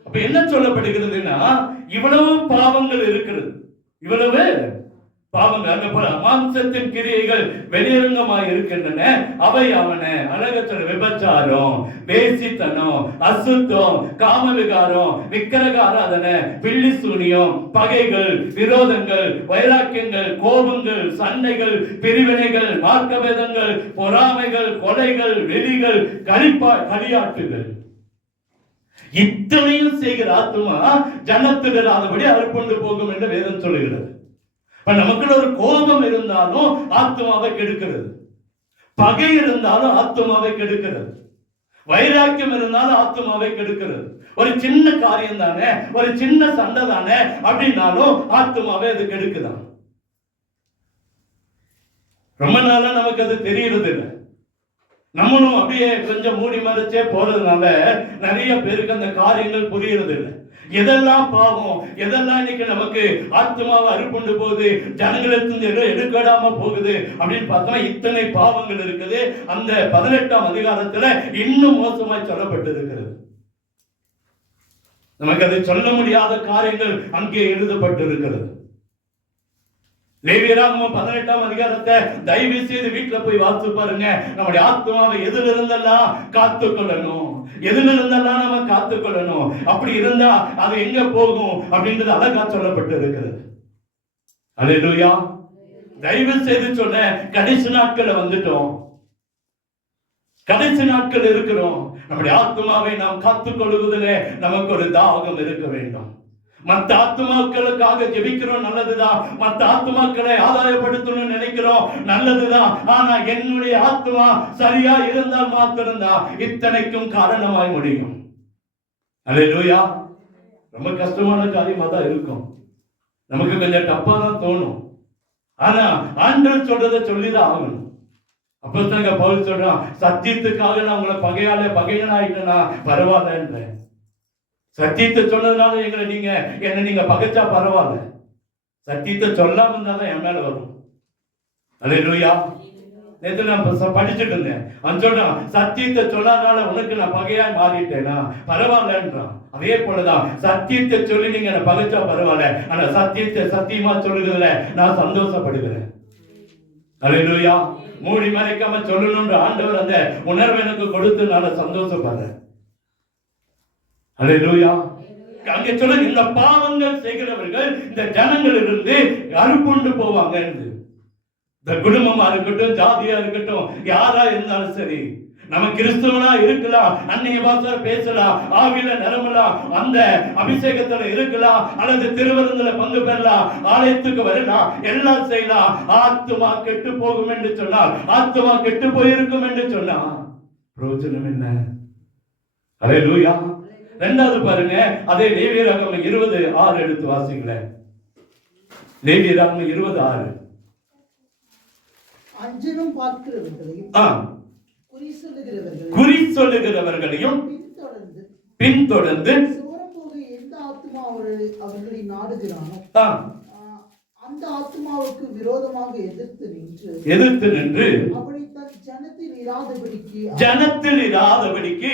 அப்ப என்ன சொல்லப்படுகிறதுனா, இவ்வளவு பாவங்கள் இருக்கிறது, இவ்வளவு பாவங்கள் அங்க போல மாம்சத்தின் கிரியைகள் வெளியரங்கமாய் இருக்கின்றன. அவை அவன அழகற்ற விபச்சாரம், வேசித்தனம், அசுத்தம், காமவிகாரம், விக்கிரக ஆராதனை, பில்லி சூனியம், பகைகள், விரோதங்கள், வைராக்கியங்கள், கோபங்கள், சண்டைகள், பிரிவினைகள், மார்க்கபேதங்கள், பொறாமைகள், கொலைகள், வெறிகள், களியாட்டுகள். இத்தனையும் செய்கிற ஆத்துமா ஜனத்திடராதபடி அறுப்புண்டு போகும் என்று வேதம் சொல்லுகிறது. நமக்குள்ள ஒரு கோபம் இருந்தாலும் ஆத்மாவை கெடுக்கிறது, பகை இருந்தாலும் ஆத்மாவை கெடுக்கிறது, வைராக்கியம் இருந்தாலும் ஆத்மாவை கெடுக்கிறது. ஒரு சின்ன காரியம் தானே, ஒரு சின்ன சண்டை தானே அப்படின்னாலும் ஆத்மாவை அது கெடுக்குதான். ரொம்ப நாளா நமக்கு அது தெரியறது இல்லை. நம்மளும் அப்படியே கொஞ்சம் மூடி மறைச்சே போறதுனால நிறைய பேருக்கு அந்த காரியங்கள் புரியறது இல்லை. எதெல்லாம் பாவம், எதெல்லாம் இன்னைக்கு நமக்கு ஆத்மாவை அறுப்புண்டு போகுது, ஜனங்களுக்கு எடுக்கடாம போகுது அப்படின்னு பார்த்தா இத்தனை பாவங்கள் இருக்குது. அந்த 18ஆம் அதிகாரத்துல இன்னும் மோசமாய் சொல்லப்பட்டு இருக்கிறது. நமக்கு அதை சொல்ல முடியாத காரியங்கள் அங்கே எழுதப்பட்டு இருக்கிறது. லேவியராகமம் 18ஆம் அதிகாரத்தை தயவு செய்து வீட்டுல போய் வாசித்து பாருங்க. நம்முடைய ஆத்மாவை எதில் இருந்தெல்லாம் காத்துக்கொள்ளணும், எதில் இருந்தெல்லாம் நம்ம காத்துக்கொள்ளணும். அப்படி இருந்தா அது எங்க போகும் அப்படின்றது அழகா சொல்லப்பட்டு இருக்கிறது. அல்லேலூயா. தயவு செய்து சொல்ல, கடைசி நாட்கள் வந்துட்டோம், கடைசி நாட்கள் இருக்கிறோம். நம்முடைய ஆத்மாவை நாம் காத்துக்கொள்வதிலே நமக்கு ஒரு தாகம் இருக்க வேண்டும். மற்ற ஆத்மாக்களுக்காக ஜெபிக்கிறோம், நல்லதுதான். மற்ற ஆத்மாக்களை ஆதாயப்படுத்தணும்னு நினைக்கிறோம், நல்லதுதான். ஆனா என்னுடைய ஆத்மா சரியா இருந்தால் மாத்திருந்தான் இத்தனைக்கும் காரணமாய் முடியும். அல்லேலூயா. ரொம்ப கஷ்டமான காரியமா தான் இருக்கும், நமக்கு கொஞ்சம் டப்பா தான் தோணும். ஆனா ஆண்டவர் சொல்றதை சொல்லிதான் ஆகணும். அப்பதாங்க பவுல் சொல்றான், சத்தியத்துக்காக நான் உங்களை பகையனாயிட்டேன்னா பரவாயில்லன்ற. சத்தியத்தை சொன்னதுனால என்ன நீங்க பகைச்சா பரவாயில்ல, சத்தியத்தை சொல்லாம இருந்தாதான் என் மேல வரும். அல்லேலூயா. நேற்று நான் படிச்சுட்டு இருந்தேன், அவன் சொல்றான், சத்தியத்தை சொல்லாதனால உனக்கு நான் பகையாய் மாறிட்டேனா பரவாயில்லன்றான். அதே போலதான் சத்தியத்தை சொல்லி நீங்க என்ன பகைச்சா பரவாயில்ல, ஆனா சத்தியத்தை சத்தியமா சொல்லுகிறதுல நான் சந்தோஷப்படுகிறேன். அல்லேலூயா. மூடி மறைக்காம சொல்லணும்ன்ற ஆண்டவர் அந்த உணர்வை எனக்கு கொடுத்து நான் சந்தோஷப்படுறேன். அல்லேலூயா. அங்கே சொல்ல, இந்த பாவங்கள் செய்கிறவர்கள் இந்த ஜனங்களிலிருந்து அறுப்புண்டு போவாங்க. இந்த குடும்பமா இருக்கட்டும், ஜாதியா இருக்கட்டும், யாரா இருந்தாலும் சரி, நம்ம கிறிஸ்தவனா இருக்கலாம், அன்னைய பாஷை பேசலாம், ஆவியில நிரம்பலாம், அந்த அபிஷேகத்துல இருக்கலாம், அல்லது திருவிருந்துல பங்கு பெறலாம், ஆலயத்துக்கு வரலாம், எல்லாம் செய்யலாம். ஆத்துமா கெட்டு போகும் என்று சொன்னால், ஆத்துமா கெட்டு போயிருக்கும் என்று சொன்னா பிரயோஜனம் என்ன? அல்லேலூயா. ரெண்டாவது பாருங்க, அதே லேவியராகமம் 20:6 எடுத்து வாசிங்களேன். லேவியராகமம் 20:6. அஞ்சனம் பார்க்கிறவர்களையும் குறி சொல்லுகிறவர்களையும் பின்தொடர்ந்து சோரம்போக எந்த ஆத்துமா அவர்களை நாடுகிறானோ அந்த ஆத்துமாவுக்கு விரோதமாக எதிர்த்து நின்று அவனை தன் ஜனத்தில் இராதபடிக்கு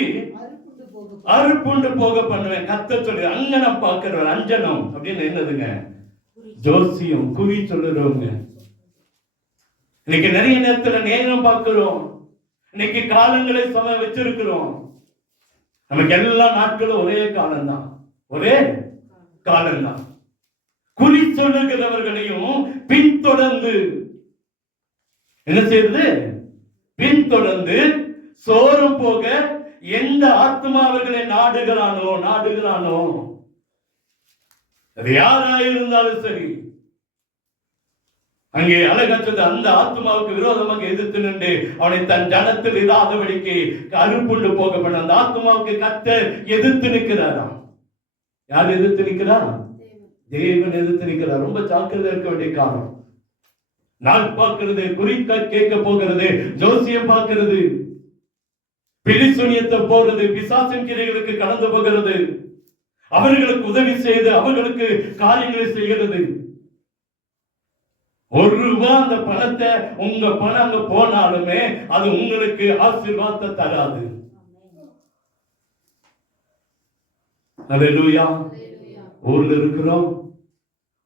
அறுப்புண்டு போக பண்ணுவேன். கர்த்தர் சொல்லி அங்கனம் பார்க்கிறவர். அஞ்சனம் அப்படின்னு என்னதுங்க? ஜோசியம், குறி சொல்லுறவங்க. இன்னைக்கு நிறைய நேரத்துல நேரம் பார்க்கிறோம், இன்னைக்கு காலங்களை வச்சிருக்கிறோம். நமக்கு எல்லா நாட்களும் ஒரே காலம்தான், ஒரே காலம்தான். குறி சொல்லுகிறவர்களையும் பின்தொடர்ந்து என்ன செய்யுது? பின்தொடர்ந்து சோரம் போக எந்த ஆத்மா அவர்களை நாடுகிறானோ அது யாராயிருந்தாலும் சரி, அங்கே அழகற்றது அந்த ஆத்மாவுக்கு விரோதமாக எதிர்த்து நின்று அவனை தன் ஜனத்தில் இராதபடிக்கு அறுப்புண்டு போக பண்ண அந்த ஆத்மாவுக்கு கர்த்தர் எதிர்த்து நிற்கிறாராம். யார் எதிர்த்து நிற்கிறார்? தேவன் எதிர்த்து நிற்கிறார். ரொம்ப ஜாக்கிரதை இருக்க வேண்டிய காலம். நாள் பார்க்கிறது, குறிக்க கேட்க போகிறது, ஜோசியம் பார்க்கிறது, பிலிசுனியத்தை போறது, பிசாசின் கிரைகளுக்கு கடந்து போகிறது, அவர்களுக்கு உதவி செய்து அவர்களுக்கு காரியங்களை செய்கிறது. ₹1 அந்த பணத்தை, உங்க பணம் அங்க போனாலுமே அது உங்களுக்கு ஆசீர்வாதத்தை தராது. அல்லேலூயா. ஊர்ல இருக்கிறோம்,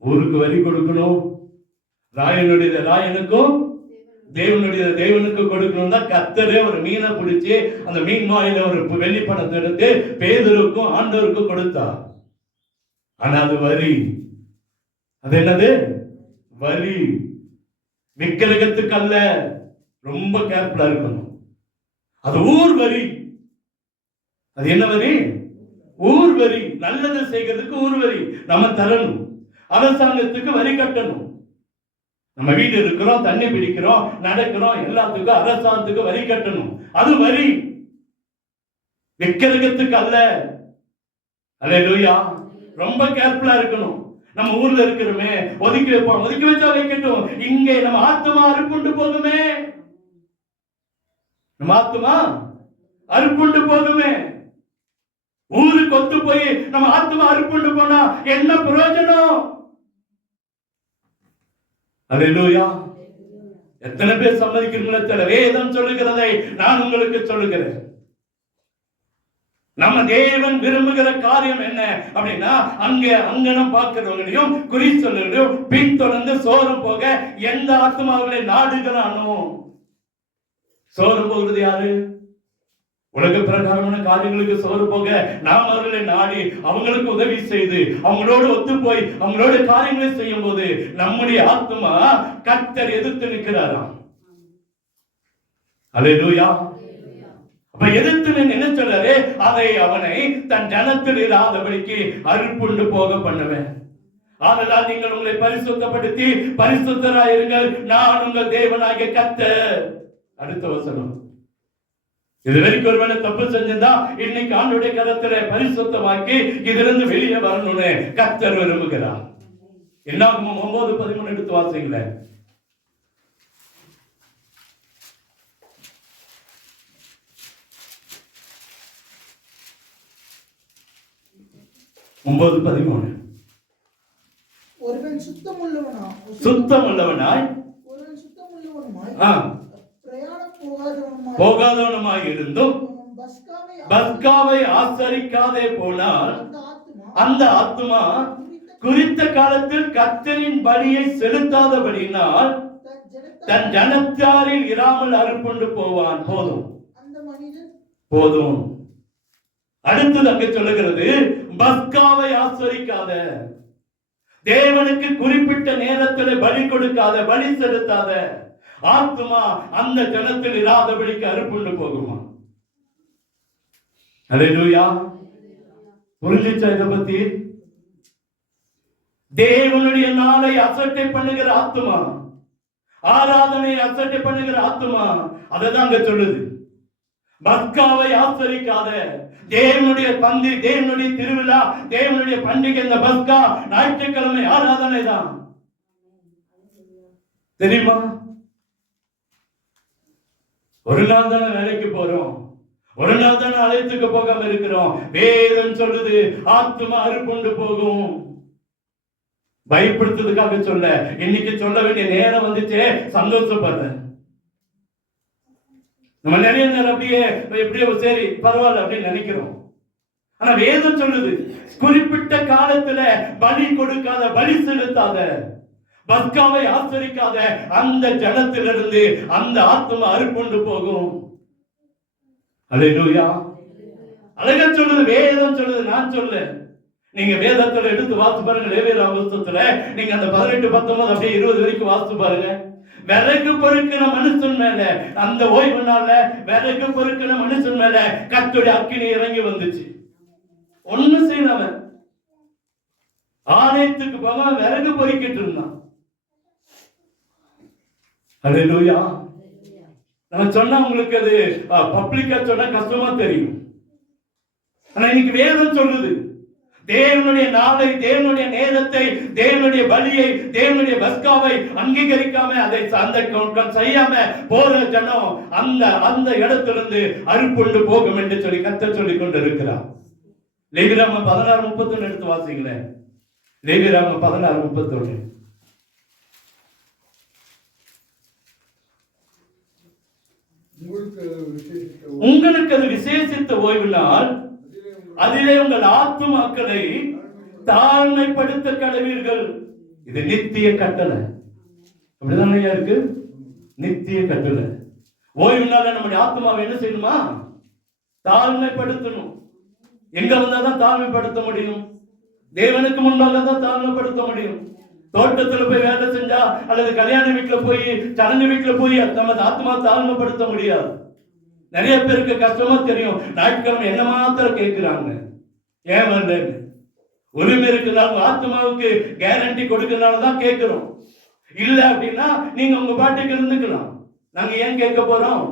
ஊருக்கு வரி கொடுக்கணும், ராயனுக்கும் தேவனுக்கு கொடுக்கணும் தான் கர்த்தரே ஒரு மீனை பிடிச்சி அந்த மீன் வாயில ஒரு வெள்ளி பணத்தை எடுத்து பேதுருக்கும் ஆண்டவருக்கும் கொடுத்தார். ஆனா அது வரி. அது என்னது? வரி. விக்கிரகத்துக்கு அல்ல. ரொம்ப கேர்ஃபுல்லா இருக்கணும். அது ஊர் வரி. அது என்ன வரி? ஊர் வரி. நல்லது செய்கிறதுக்கு ஊர் வரி நம்ம தரணும். அரசாங்கத்துக்கு வரி கட்டணும். நம்ம வீடு இருக்கிறோம், தண்ணி பிடிக்கிறோம், நடக்கிறோம், எல்லாத்துக்கும் அரசாங்கத்துக்கு வரி கட்டணும். அது வரி, விக்கிரகத்துக்கு அல்ல. அல்லேலூயா. ரொம்ப கேர்ஃபுல்லா இருக்கணும். நம்ம ஊர்ல இருக்கிறோமே, ஒதுக்கி வைப்போம், ஒதுக்கி வச்சா வைக்கட்டும். இங்கே நம்ம ஆத்மா அறுப்புண்டு போகுமே, நம்ம ஆத்மா அறுப்புண்டு போகுமே. ஊருக்கு ஒத்து போய் நம்ம ஆத்மா அறுப்புண்டு போனா என்ன பிரயோஜனம்? அல்லேலூயா. எத்தனை பேர் சம்மதிக்கிறீங்களோ? வேதம் சொல்லுகிறதை நான் உங்களுக்கு சொல்லுகிறேன். நம்ம தேவன் விரும்புகிற காரியம் என்ன அப்படின்னா, அங்கனம் பார்க்கிறவங்களையும் குறி சொல்லுகளையும் பின்தொடர்ந்து சோரம் போக எந்த ஆத்மாவிலே நாடுகிறானோ. சோரம் போகிறது யாரு? உலக பிரகாரமான காரியங்களுக்கு சோறு போக நாம் அவர்களை நாடி அவங்களுக்கு உதவி செய்து அவங்களோடு ஒத்து போய் அவங்களோட காரியங்களை செய்யும் போது நம்முடைய ஆத்மா கர்த்தர் எதிர்த்து நிற்கிறாராம். அல்லேலூயா. அப்ப எதிர்த்து என்ன சொல்றாரு? அதை அவனை தன் ஜனத்தில் இராதபடிக்கு அறுப்புண்டு போக பண்ணுவேன். ஆதலால் நீங்கள் உங்களை பரிசுத்தப்படுத்தி பரிசுத்தராயிருங்கள், நான் உங்கள் தேவனாகிய கர்த்தர். அடுத்த வசனம். இது வரைக்கும் ஒருவேளை தப்பு செஞ்சிருந்தா இன்னைக்கு ஆண்டுடைய கரத்திலே பரிசுத்தமாக்கி இதிலிருந்து வெளியே வரணும்னு கர்த்தர் விரும்புகிறார். என்னாகும் 9:13 எடுத்து வாசிங்களேன். ஒருவன் சுத்தமுள்ளவனாய் போகாதவனுமாய் இருந்தும் பஸ்காவை ஆசரிக்காதே போனால் அந்த ஆத்துமா குறித்த காலத்தில் கர்த்தரின் பலியை செலுத்தாதபடியினால் தன் ஜனத்தாரில் இராமல் அறுப்புண்டு போவான். போதும். அடுத்தது அங்கே சொல்லுகிறது, பஸ்காவை ஆசரிக்காத, தேவனுக்கு குறிப்பிட்ட நேரத்தில் பலி கொடுக்காத, பலி செலுத்தாத ஆத்மா அந்த ஜனத்தில் இராதபடிக்கு அறுப்புண்டு போகுமா? அல்லேலூயா. புரிஞ்சுச்சா இதை பத்தி? தேவனுடைய நாளை அசட்டை பண்ணுகிற ஆத்மா, ஆராதனை அசட்டை பண்ணுகிற ஆத்மா, அதைதான் அங்க சொல்லுது. பஸ்காவை ஆசரிக்காத, தேவனுடைய பந்தி, தேவனுடைய திருவிழா, தேவனுடைய பண்டிகை இந்த பஸ்கா ஞாயிற்றுக்கிழமை ஆராதனை தான். தெரியுமா? ஒரு நாள் தானே வேலைக்கு போறோம், ஒரு நாள் தானே அழைத்துக்கு போகாம இருக்கிறோம். வேதம் சொல்லுது ஆத்மா அறுப்புண்டு போகும். பயப்படுத்துறதுக்காக சொல்ல, இன்னைக்கு சொல்ல வேண்டிய நேரம் வந்துச்சே, சந்தோஷப்படுறேன். நம்ம நிறைய நேரம் அப்படியே எப்படியோ சரி பரவாயில்ல அப்படின்னு நினைக்கிறோம். ஆனா வேதம் சொல்லுது குறிப்பிட்ட காலத்துல பலி கொடுக்காத, பலி செலுத்தாத, பஸ்காவை ஆசரிக்காத அந்த ஜனத்திலிருந்து அந்த ஆத்மா அறுப்புண்டு போகும். அல்லேலூயா. அழகா சொல்லுது, வேதம் சொல்லுது, நான் சொல்ல. நீங்க வேதத்துல எடுத்து வாசித்து பாருங்க. லேவியராகம புத்தகத்துல நீங்க அந்த 18, 19 அப்படியே 20 வரைக்கும் வாசித்து பாருங்க. விறகு பொறுக்கிற மனுஷன் மேல, அந்த ஓய்வு நாள்ல விறகு பொறுக்கிற மனுஷன் மேல கர்த்தருடைய அக்கினி இறங்கி வந்துச்சு. ஒண்ணு செய்யவன் ஆலயத்துக்கு போக விறகு பொறுக்கிட்டு இருந்தான். அல்லேலூயா. நம்ம சொன்னா உங்களுக்கு அது பப்ளிக்கா சொன்னா கஷ்டமா தெரியும். ஆனா இன்னைக்கு வேதம் சொல்லுது, தேவனுடைய நாளை, தேவனுடைய நேரத்தை, தேவனுடைய பலியை, தேவனுடைய பஸ்காவை அங்கீகரிக்காம, அதை அந்த செய்யாம போற ஜனம் அந்த இடத்திலிருந்து அறுப்புண்டு போகும் என்று சொல்லி கர்த்தர் சொல்லிக் கொண்டு இருக்கிறார். லேவியராகமம் 16:31 எடுத்து வாசிங்களேன். லேவியராகமம் 16:31. உங்களுக்கு அது விசேஷித்த ஓய்வு நாள், அதிலே உங்கள் ஆத்துமாக்களை தாழ்மைப்படுத்த கடவீர்கள். இது நித்திய கட்டளை. அப்படிதானே இருக்கு. நித்திய கட்டளை. ஓய்வு நாள்ல நம்முடைய ஆத்மாவை என்ன செய்யணுமா? தாழ்மைப்படுத்தணும். எங்க வந்தாதான் தாழ்மைப்படுத்த முடியும்? தேவனுக்கு முன்பாக தான் தாழ்மைப்படுத்த முடியும். தோட்டத்துல போய் வேலை செஞ்சா அல்லது கல்யாண வீட்டுல போய் சடங்கு வீட்டுல போய் நம்ம ஆத்மா தாழ்மைப்படுத்த முடியாது. நிறைய பேருக்கு கஷ்டமா தெரியும். ஞாயிற்றுக்கிழமை என்ன மாத்திரம் கேட்கிறாங்க, ஏன் வந்தேன்னு. உரிமை இருக்கிறாங்க, ஆத்மாவுக்கு கேரண்டி கொடுக்கறதுனாலதான் கேட்கிறோம். இல்ல அப்படின்னா நீங்க உங்க பாட்டுக்கு இருந்துக்கலாம். நாங்க ஏன் கேட்க போறோம்?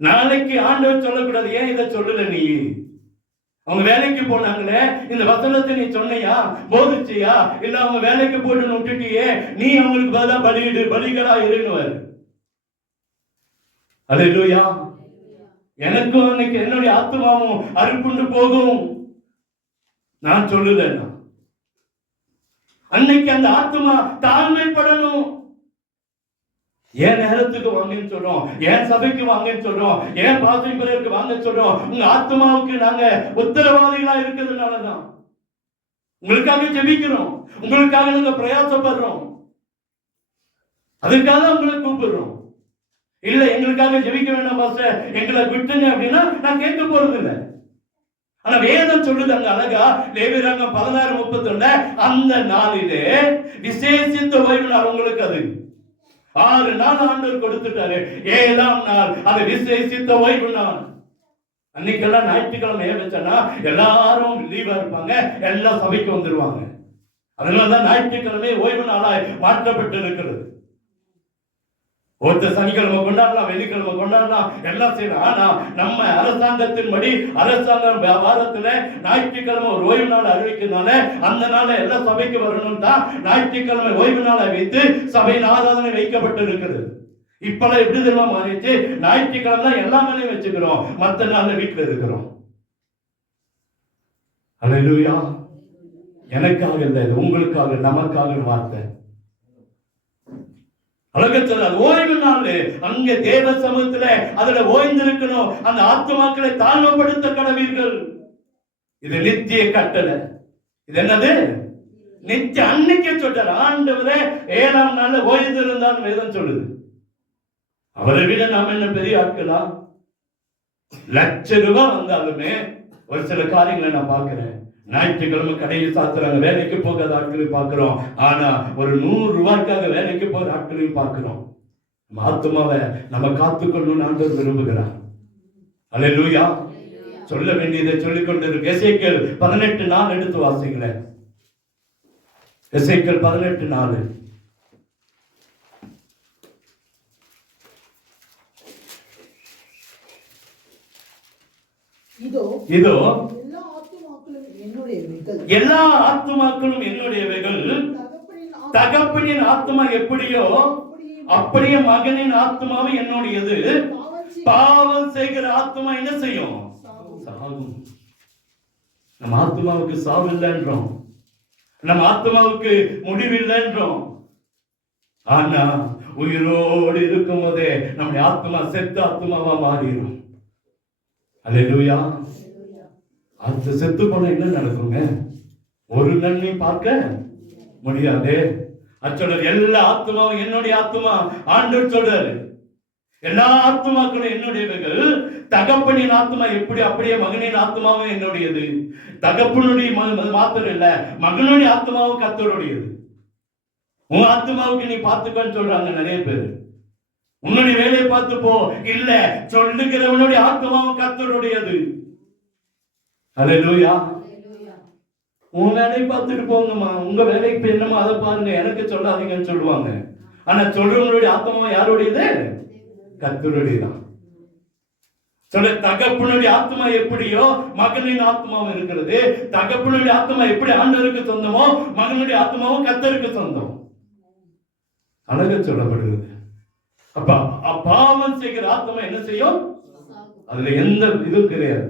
நாளைக்கு ஆண்டவர் சொல்லக்கூடாது, ஏன் இதை சொல்லல நீ? அவங்க வேலைக்கு போனாங்களே, இந்த வசனத்தை நீ சொன்னையா, போதிச்சியா? இல்ல அவங்க வேலைக்கு போட்டு விட்டுட்டியே, நீ அவங்களுக்கு பதிலா பலியிடு, பலிகளா இருன்னு. அல்லேலூயா. எனக்கும் அன்னைக்கு என்னுடைய ஆத்மாவும் அறுப்புண்டு போகும். நான் சொல்லுதேன், அன்னைக்கு அந்த ஆத்மா தாழ்மைப்படணும். ஏன் நேரத்துக்கு வாங்கன்னு சொல்றோம், ஏன் சபைக்கு வாங்கன்னு சொல்றோம், ஏன் பாசிபிளருக்கு வாங்க சொல்றோம்? உங்க ஆத்மாவுக்கு நாங்க உத்தரவாதிகளா இருக்கிறதுனாலதான். உங்களுக்காக ஜெபிக்கிறோம், உங்களுக்காக நாங்க பிரயாசப்படுறோம், அதுக்காக உங்களை கூப்பிடுறோம். இல்ல எங்களுக்காக ஜெபிக்க வேண்டாம் பாஸ்டர், எங்களை விட்டுங்க அப்படின்னா நான் கேட்க போறது இல்லை. ஆனா வேதம் சொல்லுது அங்க அழகா, லேவியராகமம் 16:31, அந்த நாளிலே விசேஷித்த ஓய்வு நாள் உங்களுக்கு. அது 6 நாள் ஆண்டவர் கொடுத்துட்டாரு. 7ஆம் நாள் அது விசேஷித்த ஓய்வு நாள். அன்னைக்கெல்லாம் ஞாயிற்றுக்கிழமை ஏன் வச்சனா எல்லாரும் லீவா இருப்பாங்க, எல்லா சபைக்கு வந்துருவாங்க. அதனாலதான் ஞாயிற்றுக்கிழமை ஓய்வு நாளாய் மாற்றப்பட்டு இருக்கிறது. ஒருத்தர் சனிக்கிழமை கொண்டாடலாம், வெள்ளிக்கிழமை கொண்டாடலாம், எல்லாம் செய்யலாம். ஆனா நம்ம அரசாங்கத்தின்படி அரசாங்கம் வாரத்துல ஞாயிற்றுக்கிழமை ஒரு ஓய்வு நாள் அறிவிக்கிறதுனால அந்த நாள எல்லா சபைக்கு வரணும் தான் ஞாயிற்றுக்கிழமை ஓய்வு நாளை வைத்து சபையின் ஆராதனை வைக்கப்பட்டு இருக்கிறது. இப்பெல்லாம் எப்படி தெரியுமா மாறிடுச்சு? ஞாயிற்றுக்கிழமை தான் எல்லா மேலையும் வச்சுக்கிறோம், மற்ற நாள்ல வீட்டுல இருக்கிறோம். அல்லேலூயா. எனக்காக இல்லை, இது உங்களுக்காக, நமக்காக வார்த்தை. ஓய்வு நாள் அங்க தேவ சமூகத்துல அதுல ஓய்ந்திருக்கணும். அந்த ஆத்மாக்களை தாழ்மைப்படுத்த கடவீர்கள். இது நித்திய கட்டளை. இது என்னது? நித்திய. அன்னைக்கே சொல்றார் ஆண்டவரே 7ஆம் நாள்ல ஓய்ந்து இருந்தால் வேதம் சொல்லுது. அவரை விட நாம் என்ன பெரிய ஆட்களா? ₹1,00,000 வந்தாலுமே ஒரு சில காரியங்களை நான் பார்க்கிறேன். ஞாயிற்றுக்கிழமை கடையில் சாத்துறாங்க, வேலைக்கு போகாத ஆட்களையும் பார்க்கிறோம். ஆனா ஒரு ₹100 வேலைக்கு போற ஆட்களையும் பார்க்கிறோம். நம்ம ஆத்மாவை நம்ம காத்துக்கொள்ளணும்னு ஆண்டவர் விரும்புகிறார். அல்லேலூயா. சொல்ல வேண்டியதை சொல்லிக் கொண்டிருக்கு. எசேக்கியேல் 18:4 எடுத்து வாசிங்களேன். எசேக்கியேல் 18:4. இதோ எல்லா ஆத்துமாக்களும் என்னுடையவைகள். தகப்பனின் ஆத்மா எப்படியோ அப்படியே மகனின் ஆத்மாவும் என்னுடையது. பாவம் செய்கிற ஆத்மா என்ன செய்யும்? சாகும். நம்ம ஆத்மாவுக்கு சாவு இல்லைன்றோம், நம்ம ஆத்மாவுக்கு முடிவில்லைன்றோம். ஆனா உயிரோடு இருக்கும் போதே நம்முடைய ஆத்மா செத்த ஆத்மாவா மாறிடும். அல்லேலூயா. அது செத்து போன என்ன நடக்குங்க? ஒரு நன்மை பார்க்க முடியாது. அச்சொல்ல எல்லா ஆத்மாவும் என்னுடைய ஆத்மா. ஆண்டவர் சொல்றாரு எல்லா ஆத்மாக்களும் என்னுடையவைகள். தகப்பனின் ஆத்மா எப்படி அப்படியே மகனின் ஆத்மாவும் என்னுடையது. தகப்பனுடைய மாத்திரம் இல்ல, மகனுடைய ஆத்மாவும் கர்த்தருடையது. உன் ஆத்மாவுக்கு நீ பார்த்துக்கன்னு சொல்றாங்க நிறைய பேர். உன்னுடைய வேலையை பார்த்து போ. இல்ல, சொல்லுகிறவனுடைய ஆத்மாவும் கர்த்தருடையது. அல்லேலூயா. உன் வேலையை பார்த்துட்டு போங்கம்மா, உங்க வேலைக்கு என்னமோ அதை பாருங்க, எனக்கு சொல்லாதீங்கன்னு சொல்லுவாங்க. ஆனா சொல்றவங்களுடைய ஆத்மா யாருடையது? கர்த்தருடையதான். சொல்ல தகப்பனுடைய ஆத்மா எப்படியோ மகனின் ஆத்மாவும் இருக்கிறது. தகப்பனுடைய ஆத்மா எப்படி ஆண்டவருக்கு சொந்தமோ மகனுடைய ஆத்மாவும் கர்த்தருக்கு சொந்தம். அழக சொல்லப்படுகிறது. அப்ப பாவம் செய்கிற ஆத்மா என்ன செய்யும்? அதுல எந்த இதுவும் கிடையாது.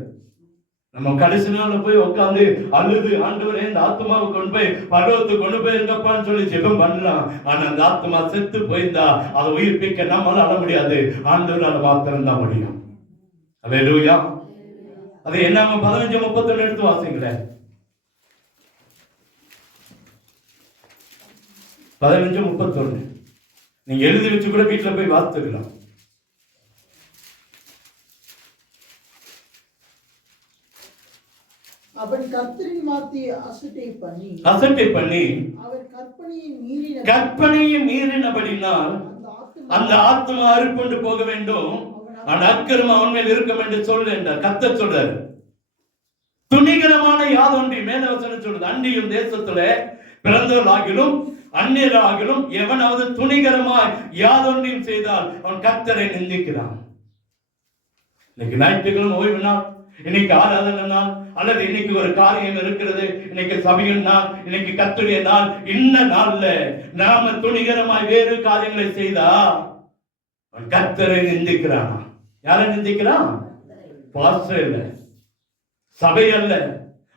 நம்ம கடைசி நாள்ல போய் உட்காந்து அழுது ஆண்டவரே இந்த ஆத்மாவை கொண்டு போய் பரலோகத்துக்கு கொண்டு போய் இருங்கப்பான்னு சொல்லி ஜெபம் பண்ணலாம். ஆனா அந்த ஆத்மா செத்து போயிருந்தா அதை உயிர்ப்பிக்க நம்மளால அழ முடியாது, ஆண்டவரால மாத்திரம் தான் முடியும். அல்லேலூயா. அது என்ன 15:31 எடுத்து வாசிங்களேன். 15:31. நீங்க எழுதி வச்சு கூட வீட்டுல போய் வாசித்துக்கலாம். அவன் கர்த்தரின் வார்த்தையை அசட்டை பண்ணி அவர் கற்பனையை மீறினபடினால் அந்த ஆத்மா அறுப்புண்டு போக வேண்டும், அந்த அக்கிரமம் அவன் மேல் இருக்கும் என்று சொல்லு என்றார். கர்த்தர் சொல்றாரு, துணிகரமான யாதொன்றி மேலவசனம் சொல்றது, அன்றியும் தேசத்துல பிறந்தவர்களாகிலும் அந்நியராகிலும் எவனாவது துணிகரமாய் யாதொன்றையும் செய்தால் அவன் கர்த்தரை நிந்திக்கிறான். இன்னைக்கு ஞாயிற்றுக்கிழமை ஓய்வு நாள், இன்னைக்கு ஆராதனை நாள், அல்லது இன்னைக்கு ஒரு காரியம் இருக்கிறது, இன்னைக்கு சபையின் நாள், இன்னைக்கு கர்த்தருடைய நாள், இந்த நாள்ல நாம துணிகரமாய் வேறு காரியங்களை செய்தா அவன் கர்த்தரை நிந்திக்கிறான். யாரை நிந்திக்கிறான்? பாஸ்டர் இல்ல, சபை அல்ல,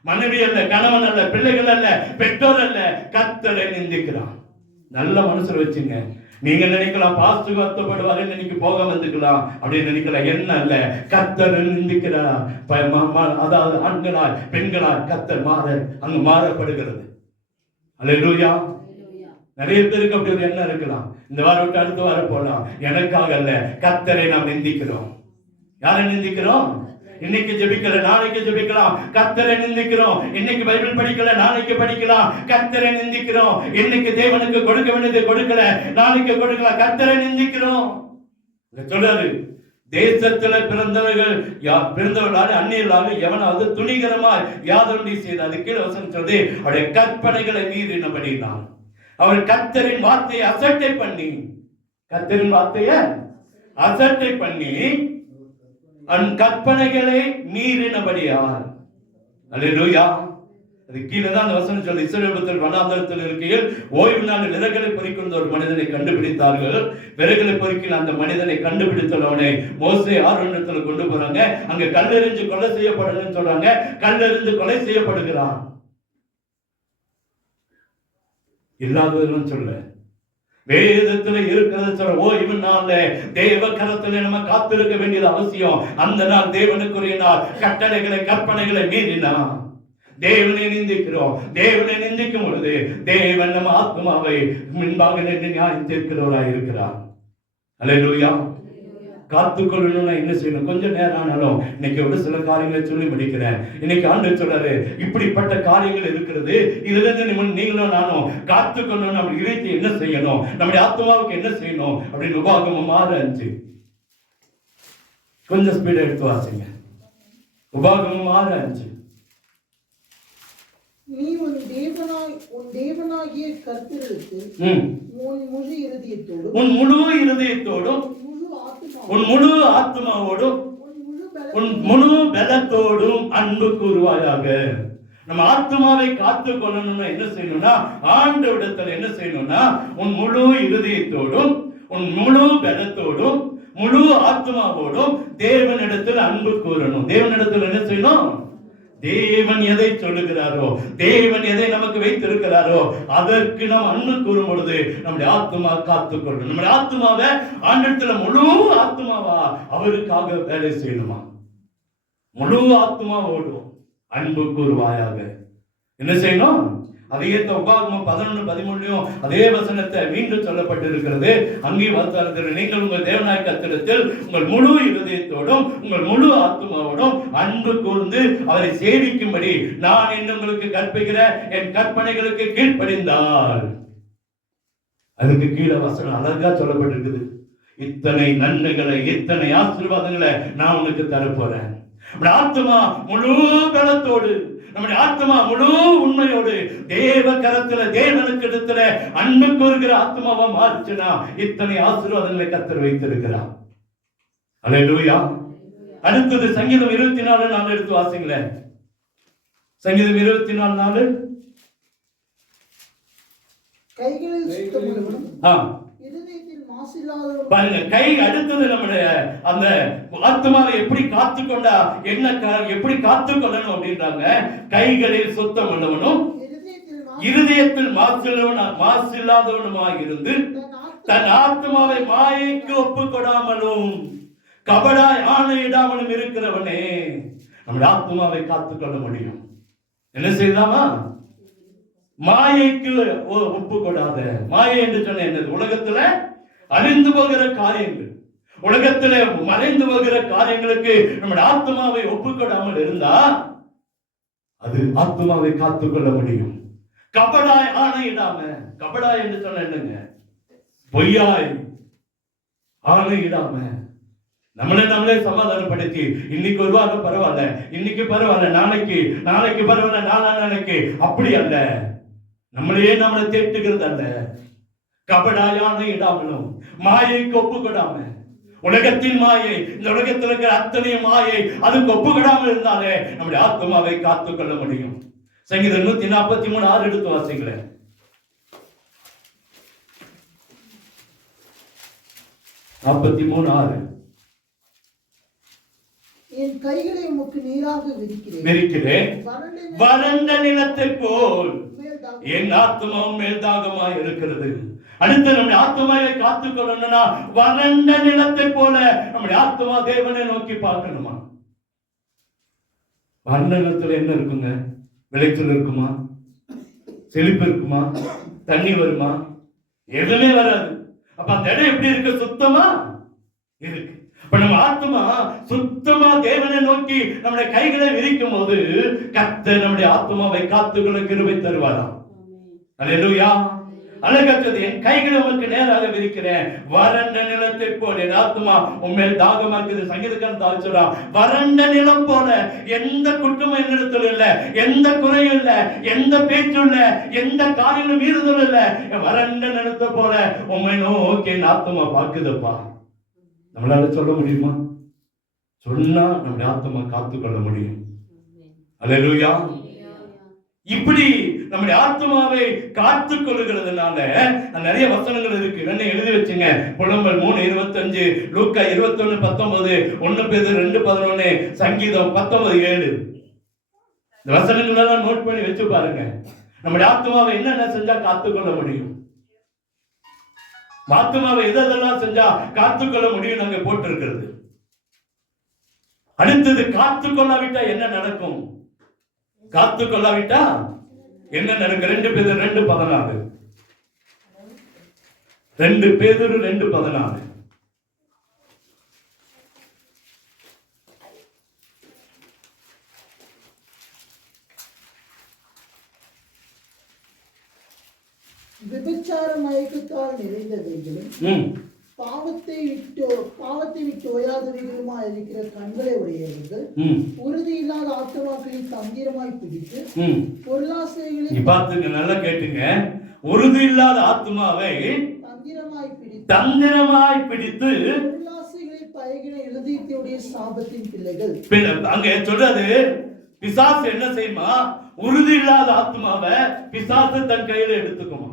மனைவி அல்ல, கணவன் அல்ல, பிள்ளைகள் அல்ல, பெற்றோர் அல்ல, கர்த்தரை நிந்திக்கிறான். நல்ல மனசுல வச்சுங்க. நீங்க நினைக்கலாம் பாஸ்டர் வருத்தப்படுவாரு, இன்னைக்கு போக வந்துக்கலாம் அப்படின்னு நினைக்கலாம். என்ன அல்ல, கர்த்தர் நிந்திக்கிறார். அதாவது ஆண்களாய் பெண்களாய் கர்த்தர் அங்கு மாறப்படுகிறது. அல்லேலூயா. நிறைய பேருக்கு அப்படி ஒரு எண்ணம் இருக்கலாம், இந்த வாரம் விட்டு அடுத்த வாரம் போலாம். எனக்காக அல்ல, கர்த்தரை நாம் நிந்திக்கிறோம். யாரை நிந்திக்கிறோம்? இன்னைக்கு ஜெபிக்கல, நாளைக்கு ஜெபிக்கலாம், கர்த்தரை நிந்திக்கிறோம். இன்னைக்கு பைபிள் படிக்கல, நாளைக்கு படிக்கலாம், கர்த்தரை நிந்திக்கிறோம். இன்னைக்கு தேவனுக்கு கொடுக்க வேண்டியது கொடுக்கல, நாளைக்கு கொடுக்கலாம், கர்த்தரை நிந்திக்கிறோம். சொல்றாரு, தேசத்துல பிறந்தவர்களால் அந்நியர்களால் எவனாவது துணிகரமாய் யாதொன்றி செய்து, அது கீழே வசனம் சொல்றது, அவருடைய கற்பனைகளை மீறினபடினான் அவர் கர்த்தரின் வார்த்தையை அசட்டை பண்ணி கற்பனைகளை மீறினபடியார். அல்லேலூயா. அது கீழே தான் அந்த வசனம் சொல்லி, இஸ்ரவேல் புத்திரர் வனாந்தரத்தில் இருக்கையில் ஓய்வு நாள் விறகுகளை பொறுக்கின்ற ஒரு மனிதனை கண்டுபிடித்தார்கள். விறகுகளை பொறுக்கின அந்த மனிதனை கண்டுபிடித்தவனை மோசே ஆரோனிடத்தில் கொண்டு போறாங்க. அங்க கல்லெறிஞ்சு கொலை செய்யப்படணும்னு சொல்றாங்க. கல்லெறிந்து கொலை செய்யப்படுகிறான். இல்லாதவர்களும் சொல்ல, வேதத்துல இருக்கிறது சொல்ற, ஓய்வு நாள்ல தேவ கரத்துல நம்ம காத்திருக்க வேண்டியது அவசியம். அந்த நாள் தேவனுக்குரிய நாள். கட்டளைகளை கற்பனைகளை மீறினா தேவனை நிந்திக்கிறோம். தேவனை நிந்திக்கும் பொழுது தேவன் நம்ம ஆத்மாவை முன்பாக நின்று நியாயம் தீர்க்கிறவராய் இருக்கிறார். அல்லேலூயா. காத்துக்கொள்ளணும்னா என்ன செய்யணும்? கொஞ்சம் நேரம் ஆனாலும் இன்னைக்கு ஒரு சில காரியங்களை சொல்லி முடிக்கிறேன். இன்னைக்கு ஆண்டவர் சொல்றாரு, இப்படிப்பட்ட காரியங்கள் இருக்கிறது, இதுல இருந்து நீங்களும் நானும் காத்துக்கொள்ளணும். நம்ம இதயத்தை என்ன செய்யணும், நம்முடைய ஆத்மாவுக்கு என்ன செய்யணும் அப்படின்னு உபாகமம் 6:5 கொஞ்சம் ஸ்பீடா எடுத்து வாசிங்க. உபாகமம் 6:5. நீ உன் தேவனாகிய கர்த்தருக்கு உன் முழு இருதயத்தோடும் உன் முழு ஆத்மாவோடும் உன் முழு பலத்தோடும் அன்பு கூறுவாயாக. நம்ம ஆத்மாவை காத்து கொள்ளணும்னா என்ன செய்யணும்னா, ஆண்டவரிடத்தில் என்ன செய்யணும்னா, உன் முழு இருதயத்தோடும் உன் முழு பலத்தோடும் முழு ஆத்மாவோடும் தேவனிடத்தில் அன்பு கூறணும். தேவனிடத்தில் என்ன செய்யணும்? தேவன் எதை சொல்லுகிறாரோ, தேவன் எதை நமக்கு வைத்திருக்கிறாரோ அதற்கு நாம் அன்பு கூறும் பொழுது நம்முடைய ஆத்மா காத்துக்கொள்ளும். நம்முடைய ஆத்மாவை ஆண்டத்துல முழு ஆத்மாவா அவருக்காக வேலை செய்யணுமா? முழு ஆத்மாவோடும் அன்பு கூறுவாயாக. என்ன செய்யணும்? அதையே உபாகமம் 11:13 அதே வசனத்தை மீண்டும் சொல்லப்பட்டிருக்கிறது. அங்கே வார்த்தை, நீங்கள் உங்கள் தேவனாகிய கர்த்தரிடத்தில் உங்கள் முழு இருதயத்தோடும் உங்கள் முழு ஆத்மாவோடும் அன்பு கூர்ந்து அவரை சேவிக்கும்படி நான் இன்னும் உங்களுக்கு கற்பிக்கிற என் கற்பனைகளுக்கு கீழ்ப்படிந்தால். அதுக்கு கீழே வசனம் அழகா சொல்லப்பட்டிருக்குது. இத்தனை நன்மைகளை, இத்தனை ஆசீர்வாதங்களை நான் உனக்கு தரப்போறேன். ஆத்மா முழு பலத்தோடு, நம்முடைய ஆத்மா முழு உண்மையோடு தேவ கரத்துல தேவனுக்கு இடத்துல அன்பு கூறுகிற ஆத்மாவா மாறுச்சுன்னா இத்தனை ஆசீர்வாதங்களை கர்த்தர் வைத்திருக்கிறார். அல்லேலூயா. அடுத்தது சங்கீதம் 24:4 எடுத்து வாசிங்களேன். சங்கீதம் 24:4. கைகளில் சுத்தமுள்ளவனும் பாருங்க, கை அடுத்தது நம்முடைய அந்த ஆத்மாவை எப்படி காத்துக்கொண்டா என்ன, எப்படி காத்துக்கொள்ளணும் அப்படின்றாங்க. கைகளில் சுத்தம் உள்ளவனும் இருதயத்தில் மாசில்லாதவனுமாக இருந்து தன் ஆத்மாவை மாயைக்கு ஒப்புக்கொடாமலும் கபடாய் ஆணையிடாமலும் இருக்கிறவனே நம்முடைய ஆத்மாவை காத்துக்கொள்ள முடியும். என்ன செய்தாமா? மாயைக்கு ஒப்பு கொடாத. மாயை என்று சொன்ன என்னது? உலகத்துல அழிந்து போகிற காரியங்கள், உலகத்துல மறைந்து போகிற காரியங்களுக்கு நம்முடைய ஆத்மாவை ஒப்புக்கொடாமல் இருந்தா அது ஆத்மாவை காத்துக்கொள்ள முடியும். கபடாய் ஆணையிடாம, கபடாய் என்று சொன்ன என்னங்க? பொய்யாய் ஆணையிடாம நம்மளே சமாதானப்படுத்தி, இன்னைக்கு ஒரு வாரம் பரவாயில்ல, இன்னைக்கு பரவாயில்ல, நாளைக்கு பரவாயில்ல, நாளைக்கு, அப்படி அல்ல. நம்மளையே நம்மளை தேட்டுகிறது அல்ல. கபடாயான இடாமலும் மாயைக்கு ஒப்புக்கொடாம, உலகத்தின் மாயை, இந்த உலகத்தில் இருக்கிற அத்தனை மாயை அதுக்கு ஒப்புக்கொடாமல் இருந்தாலே நம்முடைய ஆத்மாவை காத்துக்கொள்ள முடியும். சங்கீதம் 143:6 எடுத்து வாசிங்களேன். 43:6. என் கைகளை உமக்கு நீராக விரிக்கிறேன், வறண்ட நிலத்தை போல் என் ஆத்மாவும் மேல்தாகமாய் இருக்கிறது. அடுத்து நம்முடைய ஆத்மாவை காத்துக்கொள்ளணும்னா வறண்ட நிலத்தை போல நம்முடைய ஆத்மா தேவனை நோக்கி பார்க்கணுமா? வறண்ட நிலத்துல என்ன இருக்குங்க? விளைச்சல் இருக்குமா? செழிப்பு இருக்குமா? தண்ணி வருமா? எதுவுமே வராது. அப்ப அந்த இடம் எப்படி இருக்கு? சுத்தமா இருக்கு. இப்ப நம்ம ஆத்மா சுத்தமா தேவனை நோக்கி நம்முடைய கைகளை விரிக்கும் போது கர்த்தர் நம்முடைய ஆத்மாவை காத்துக்கொள்ள கிருபை தருவாராம். அல்லேலூயா. அழகற்றது, என் கைகளை உமக்கு நேராக விரிக்கிறேன், வறண்ட நிலத்தை போல என் ஆத்மா உண்மையில் தாகமா இருக்குது. சங்கீதக்காரன் சொல்றா, வறண்ட நிலம் போல எந்த குற்றமும் என்னிடத்துல இல்ல, எந்த குறையும் இல்ல, எந்த பேச்சும் இல்ல, எந்த காரியங்களும் மீறுதலும் இல்ல. வறண்ட நிலத்தை போல உண்மை நோக்கி என் ஆத்மா பார்க்குதுப்பா. நம்மளால சொல்ல முடியுமா? சொன்னா நம்முடைய ஆத்மா காத்துக்கொள்ள முடியும். அல்லேலூயா. இப்படி நம்முடைய ஆத்மாவை காத்துக் கொள்ளுகிறதுனால நிறைய வசனங்கள் இருக்கு. என்ன எழுதி வச்சுங்க. புலம்பல் 3:25, லூக்கா 21:19, 1 பேதுரு 2:11, சங்கீதம் 19:7. இந்த வசனங்கள் எல்லாம் நோட் பண்ணி வச்சு பாருங்க. நம்முடைய ஆத்மாவை என்னென்ன செஞ்சா காத்துக்கொள்ள முடியும்? ஆத்மாவை எதெல்லாம் செஞ்சா காத்துக்கொள்ள முடியும் நாங்க போட்டிருக்கிறது. அடுத்தது, காத்துக்கொள்ளாவிட்டா என்ன நடக்கும்? காத்துக்கொள்ளாவிட்டா என்ன நடக்கும்? 2 பேதுரு 2:14. 2 பேதுரு 2:14. விபச்சார மயக்கத்தால் நிறைந்தவைகளும் பாவத்தை விட்டு ஓயாதவைகளுமா இருக்கிற கண்களை உடையவர்கள் உறுதி இல்லாத ஆத்மாக்களை தந்திரமாய் பிடித்து பொருளாசைகளை பார்த்துங்க, நல்லா கேட்டுங்க. உறுதி இல்லாத ஆத்மாவை தந்திரமாய் பிடித்து பொருளாசைகளை பழகின இருதயத்தையுடைய சாபத்தின் பிள்ளைகள். அங்க சொல்றது, பிசாசு என்ன செய்யுமா? உறுதி இல்லாத ஆத்மாவை பிசாசு தன் கையில எடுத்துக்குமா?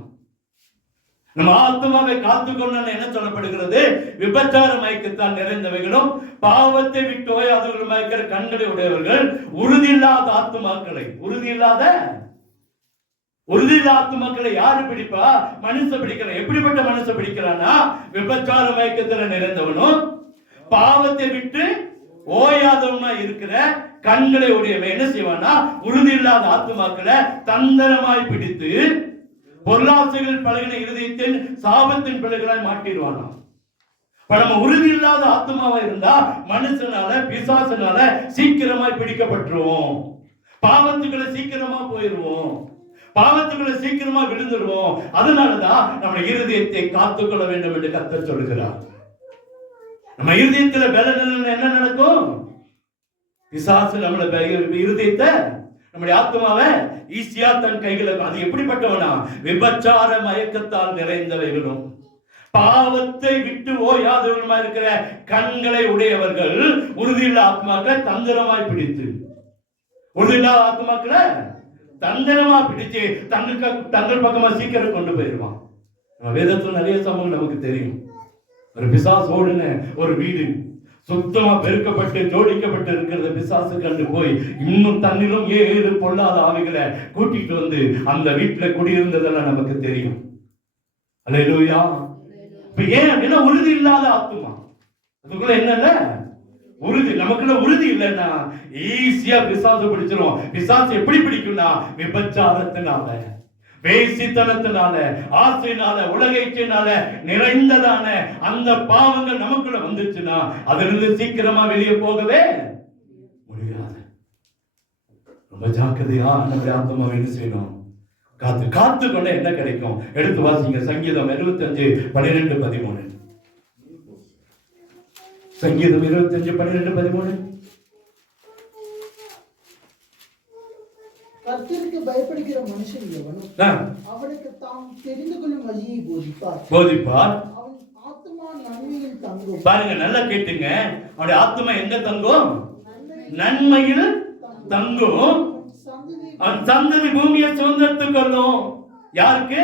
நம்ம ஆத்மாவை காத்துக்கொள்ளணும் என்ன சொல்லப்படுகிறது? விபச்சார மயக்கத்தால் நிறைந்தவைகளும் பாவத்தை விட்டு ஓயாதவர்களும் இருக்கிற கண்களை உடையவர்கள் உறுதியில்லாத ஆத்மாக்களை. உறுதியில்லாத ஆத்மாக்களை யாரு பிடிப்பா? மனுஷன் பிடிக்கிறான். எப்படிப்பட்ட மனுஷன் பிடிக்கிறான்னா, விபச்சார மயக்கத்துல நிறைந்தவனும் பாவத்தை விட்டு ஓயாதவனா இருக்கிற கண்களை உடையவன் என்ன செய்வானா? உறுதியில்லாத ஆத்மாக்களை தந்திரமாய் பிடித்து பொருளாசைகள் பழகின இருதயத்தின் சாபத்தின் பிள்ளைகளாய் மாட்டிடுவானா. நம்ம உறுதி இல்லாத ஆத்மாவா இருந்தா மனுஷனால பிசாசனால சீக்கிரமாய் பிடிக்கப்பட்டுருவோம். பாவத்துக்குள்ள சீக்கிரமா போயிருவோம், பாவத்துக்குள்ள சீக்கிரமா விழுந்துடுவோம். அதனாலதான் நம்ம இருதயத்தை காத்துக்கொள்ள வேண்டும் என்று கர்த்தர் சொல்கிறார். நம்ம இருதயத்துல பலன் என்ன நடக்கும்? பிசாசு நம்மள இருதயத்தை, நம்முடைய ஆத்மாவை ஈஸியா தன் கைகளை. அது எப்படிப்பட்டவனா? விபச்சார மயக்கத்தால் நிறைந்தவைகளும் பாவத்தை விட்டு ஓயாதவர்களுமா இருக்கிற கண்களை உடையவர்கள் உறுதியுள்ள ஆத்மாக்களை தந்திரமாய் பிடித்து, உறுதியில்லாத ஆத்மாக்களை தந்திரமா பிடிச்சு தங்கள் பக்கமா சீக்கிரம் கொண்டு போயிருவான். வேதத்துல நிறைய சம்பவங்கள் நமக்கு தெரியும். ஒரு பிசாசு ஓடுன ஒரு வீடு சுத்தமா பெருக்கப்பட்டு ஜோடிக்கப்பட்டு இருக்கிறத பிசாசு கண்டு போய் இன்னும் தன்னிலும் 7 பொல்லாத ஆவிகளை கூட்டிட்டு வந்து அந்த வீட்டுல குடியிருந்ததெல்லாம் நமக்கு தெரியும். அல்லேலூயா. ஏன் அப்படின்னா உறுதி இல்லாத ஆத்துமா. அதுக்குள்ள என்னன்னா உறுதி. நமக்குள்ள உறுதி இல்லைன்னா ஈஸியா பிசாசு பிடிச்சிருவோம். பிசாசு எப்படி பிடிக்கும்னா விபச்சாரத்தினால, வேசித்தனத்தினால, ஆசையினால, உலக இச்சையினால நிறைந்ததான அந்த பாவங்கள் நமக்குள்ள வந்துச்சுன்னா அதிலிருந்து சீக்கிரமா வெளியே போகவே முடியாது. ரொம்ப ஜாக்கிரதையா நம்முடைய ஆத்மாவை என்ன செய்யணும்? காத்து கொண்ட என்ன கிடைக்கும்? எடுத்து வாசிங்க. சங்கீதம் 25:12-13. சங்கீதம் 25:12-13. கர்த்தருக்கு பயப்படுகிற மனுஷன் எவனும் அவனுக்கு தாம் தெரிந்து கொள்ளும் வழியை போதிப்பார். அவன் ஆத்மா நன்மையில் தங்கும். பாருங்க, நல்லா கேட்டுங்க. அவனுடைய ஆத்மா எங்க தங்கும்? நன்மையில் தங்கும். அவன் சந்ததி பூமியை சுதந்திரத்துக் கொள்ளும். யாருக்கு?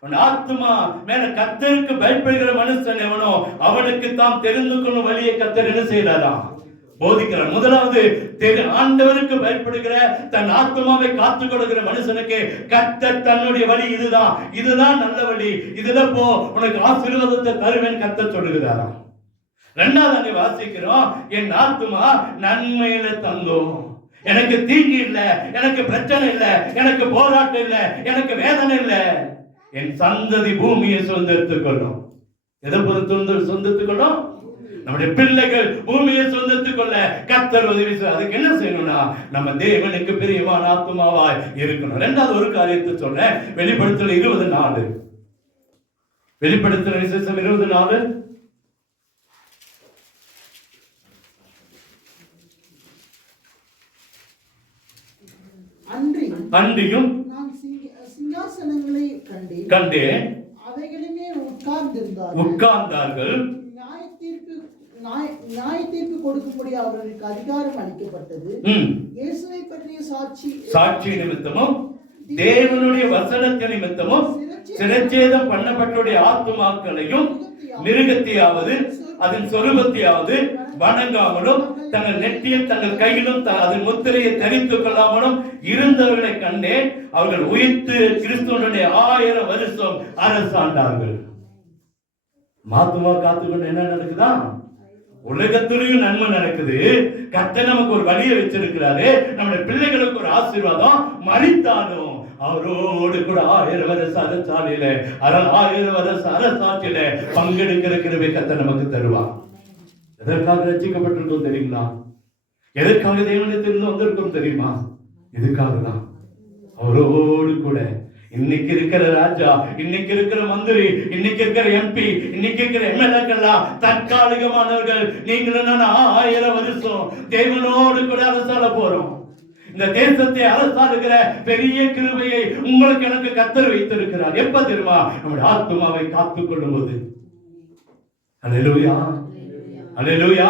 அவன் ஆத்மா மேல கர்த்தருக்கு பயப்படுகிற மனுஷன் எவனோ அவனுக்கு தாம் தெரிந்து கொள்ளும் வழியை கர்த்தர் என்ன செய்யறாராம்? போதிக்கிறார். முதலாவது, ஆண்டவருக்கு பயப்படுகிற தன் ஆத்மாவை காத்துக் கொள்கிற மனுஷனுக்கு கர்த்தர் தன்னுடைய வழி இதுதான் நல்ல வழி, இதுல போ, உனக்கு ஆசீர்வாதத்தை தருவேன் கர்த்தர் சொல்லுகிறாராம். இரண்டாவது அங்கே வாசிக்கிறோம், என் ஆத்மா நன்மையில தங்கும். எனக்கு தீங்கு இல்ல, எனக்கு பிரச்சனை இல்ல, எனக்கு போராட்டம் இல்ல, எனக்கு வேதனை இல்ல. என் சந்ததி பூமியை சுதந்திரத்துக் கொள்ளும். எதை பொறுத்து சொந்தத்துக் கொள்ளும்? நம்முடைய பிள்ளைகள் பூமியை சொந்தத்துக் கொள்ள கர்த்தர் உதவி செய்ய. அதுக்கு என்ன செய்யணும்னா நம்ம தேவனுக்கு பிரியமான ஆத்மாவாய் இருக்கணும். இரண்டாவது ஒரு காரியத்தை சொல்ல, வெளிப்படுத்தல் 24. வெளிப்படுத்தல் விசேஷம் 24. அன்றியும் நான் சிங்காசனங்களை கண்டேன், அவைகளிலே உட்கார்ந்தார்கள். நியாய தீர்ப்பு கொடுக்கும்படி அவர்களுக்கு அதிகாரம் அளிக்கப்பட்டது. இயேசுவை பற்றிய சாட்சி நிமித்தமும் தேவனுடைய வசனத்தின் நிமித்தமும் சிரச்சேதம் பண்ணப்பட்டுடைய ஆத்துமாக்களையும் மிருகத்தையாவது அதன் சொரூபத்தையாவது வணங்காமலும் தங்கள் நெற்றியில் தங்கள் கையிலும் அதன் முத்திரையை தரித்துக் கொள்ளாமலும் இருந்தவர்களை கண்டே அவர்கள் உயிர்த்து கிறிஸ்துவனுடைய 1000 வருஷம் அரசாண்டார்கள். ஆத்துமா காத்துக்கொண்டு என்ன நடக்குதா? உலகத்திலையும் நன்மை நடக்குது. கர்த்தர் நமக்கு ஒரு வழியை வச்சிருக்கிறாரு. நம்முடைய பிள்ளைகளுக்கு ஒரு ஆசீர்வாதம். மரித்தாலும் அவரோடு கூட 1000 வருஷ அரசாட்சியில 1000 வருஷ அரசாட்சியில பங்கெடுக்கிற கிருபை கர்த்தர் நமக்கு தருவார். எதற்காக ரட்சிக்கப்பட்டிருக்கோம் தெரியுங்களா? எதற்காக தேவனிடத்திலிருந்து வந்திருக்கோம் தெரியுமா? இதுக்காக தான். அவரோடு கூட இன்னைக்கு இருக்கிற ராஜா, இன்னைக்கு இருக்கிற மந்திரி, இன்னைக்கு இருக்கிற எம்பி, இன்னைக்கு இருக்கிற எம்எல்ஏக்கெல்லாம் தற்காலிகமானவர்கள். நீங்களும் நான் 1000 வருஷம் தேவனோடு கூட அரசாள போறோம். இந்த தேசத்தை அரசாளுகிற பெரிய கிருபையை உங்களுக்கு எனக்கு கர்த்தர் வைத்திருக்கிறார். எப்ப தெரியுமா? நம்முடைய ஆத்மாவை காத்துக் கொள்ளும் போது. அல்லேலூயா, அல்லேலூயா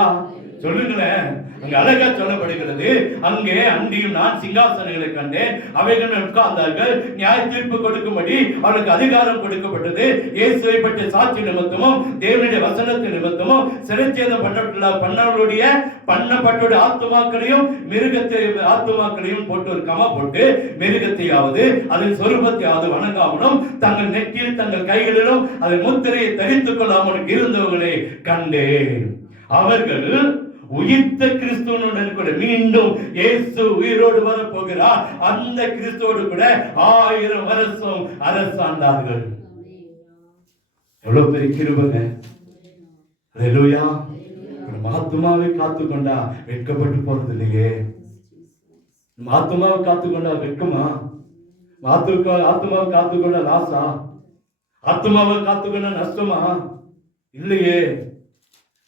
சொல்லுங்களேன். அங்க அழகா சொல்லப்படுகிறது, அங்கே அன்றியும் நான் சிங்காசனங்களை கண்டேன், அவைகள் உட்கார்ந்தார்கள். நியாய தீர்ப்பு கொடுக்கும்படி அவர்களுக்கு அதிகாரம் கொடுக்கப்பட்டது. இயேசுவை பற்றிய சாட்சி நிமித்தமும் தேவனுடைய வசனத்தின் நிமித்தமும் சிரச்சேதம் பண்ணப்பட்டுள்ள ஆத்துமாக்களையும் மிருகத்தை ஆத்துமாக்களையும் போட்டு ஒரு கமா போட்டு மிருகத்தையாவது அதன் சொரூபத்தையாவது வணங்காமலும் தங்கள் நெற்றியில் தங்கள் கைகளிலும் அதன் முத்திரையை தரித்துக் கொள்ளாமலும் இருந்தவர்களை கண்டேன். அவர்கள் உயிர்த்த கிறிஸ்துவனுடன் கூட மீண்டும் இயேசு உயிரோடு வர போகிறார். அந்த கிறிஸ்துவோடு கூட 1000 வருஷம் அரசாண்டார்கள். எவ்வளவு பெரிய கிருபைங்க. அல்லேலூயா. ஆத்துமாவை காத்துக்கொண்டா வெட்கப்பட்டு போறது இல்லையே. ஆத்துமாவை காத்துக்கொண்டா வெட்கமா? ஆத்துமாவை காத்துக்கொண்டா லாசா? ஆத்துமாவை காத்துக்கொண்டா நஷ்டமா? இல்லையே.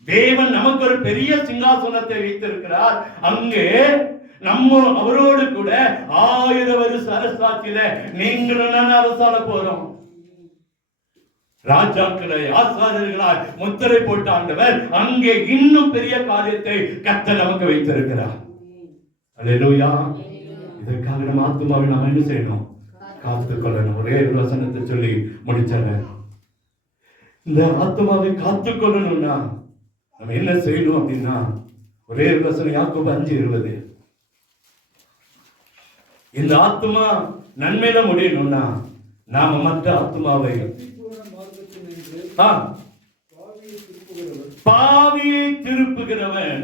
தேவன் நமக்கு ஒரு பெரிய சிங்காசனத்தை வைத்திருக்கிறார். அங்கே நம்ம அவரோடு கூட 1000 வருஷ அரசாட்சியில நீங்களும் நான் அரசாள போறோம். ராஜாக்களை ஆசாரியர்களால் முத்திரை போட்ட ஆண்டவர் அங்கே இன்னும் பெரிய காரியத்தை கர்த்தர் நமக்கு வைத்திருக்கிறார். அல்லேலூயா. இதற்காக நம்ம ஆத்துமாவை நாம் என்ன செய்யணும்? காத்துக்கொள்ளணும். ஒரே ஒரு வசனத்தை சொல்லி முடிச்சேன். இந்த ஆத்துமாவை காத்துக்கொள்ளணும்னா நம்ம என்ன செய்யணும் அப்படின்னா, ஒரே வசனம் யாக்கோபு 5:20. இந்த ஆத்துமா நன்மையில முடியணும்னா நாம மற்ற ஆத்துமாவை பாவியை திருப்புகிறவன்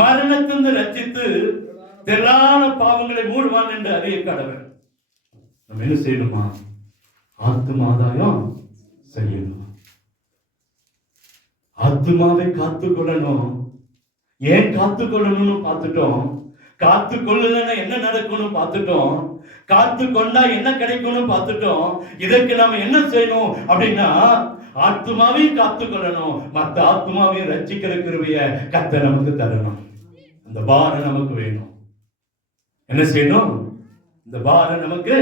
மரணத்திலிருந்து ரட்சித்து திரளான பாவங்களை மூடுவான் என்று அறிய கடவன். நம்ம என்ன செய்யணுமா? ஆத்தும ஆதாயம் செய்யணும். ஆத்துமாவை காத்துக்கொள்ளணும். ஏன் காத்துக்கொள்ளணும்னு பார்த்துட்டோம். காத்து கொள்ளலன்னா என்ன நடக்கும்னு பார்த்துட்டோம். காத்து கொண்டா என்ன கிடைக்கும்னு பார்த்துட்டோம். இதற்கு நாம என்ன செய்யணும் அப்படின்னா, ஆத்துமாவையும் காத்துக்கொள்ளணும், மற்ற ஆத்துமாவையும் ரட்சிக்கிற கிருபையை கர்த்தர் நமக்கு தரணும். அந்த பாரம் நமக்கு வேணும். என்ன செய்யணும்? இந்த பாரம் நமக்கு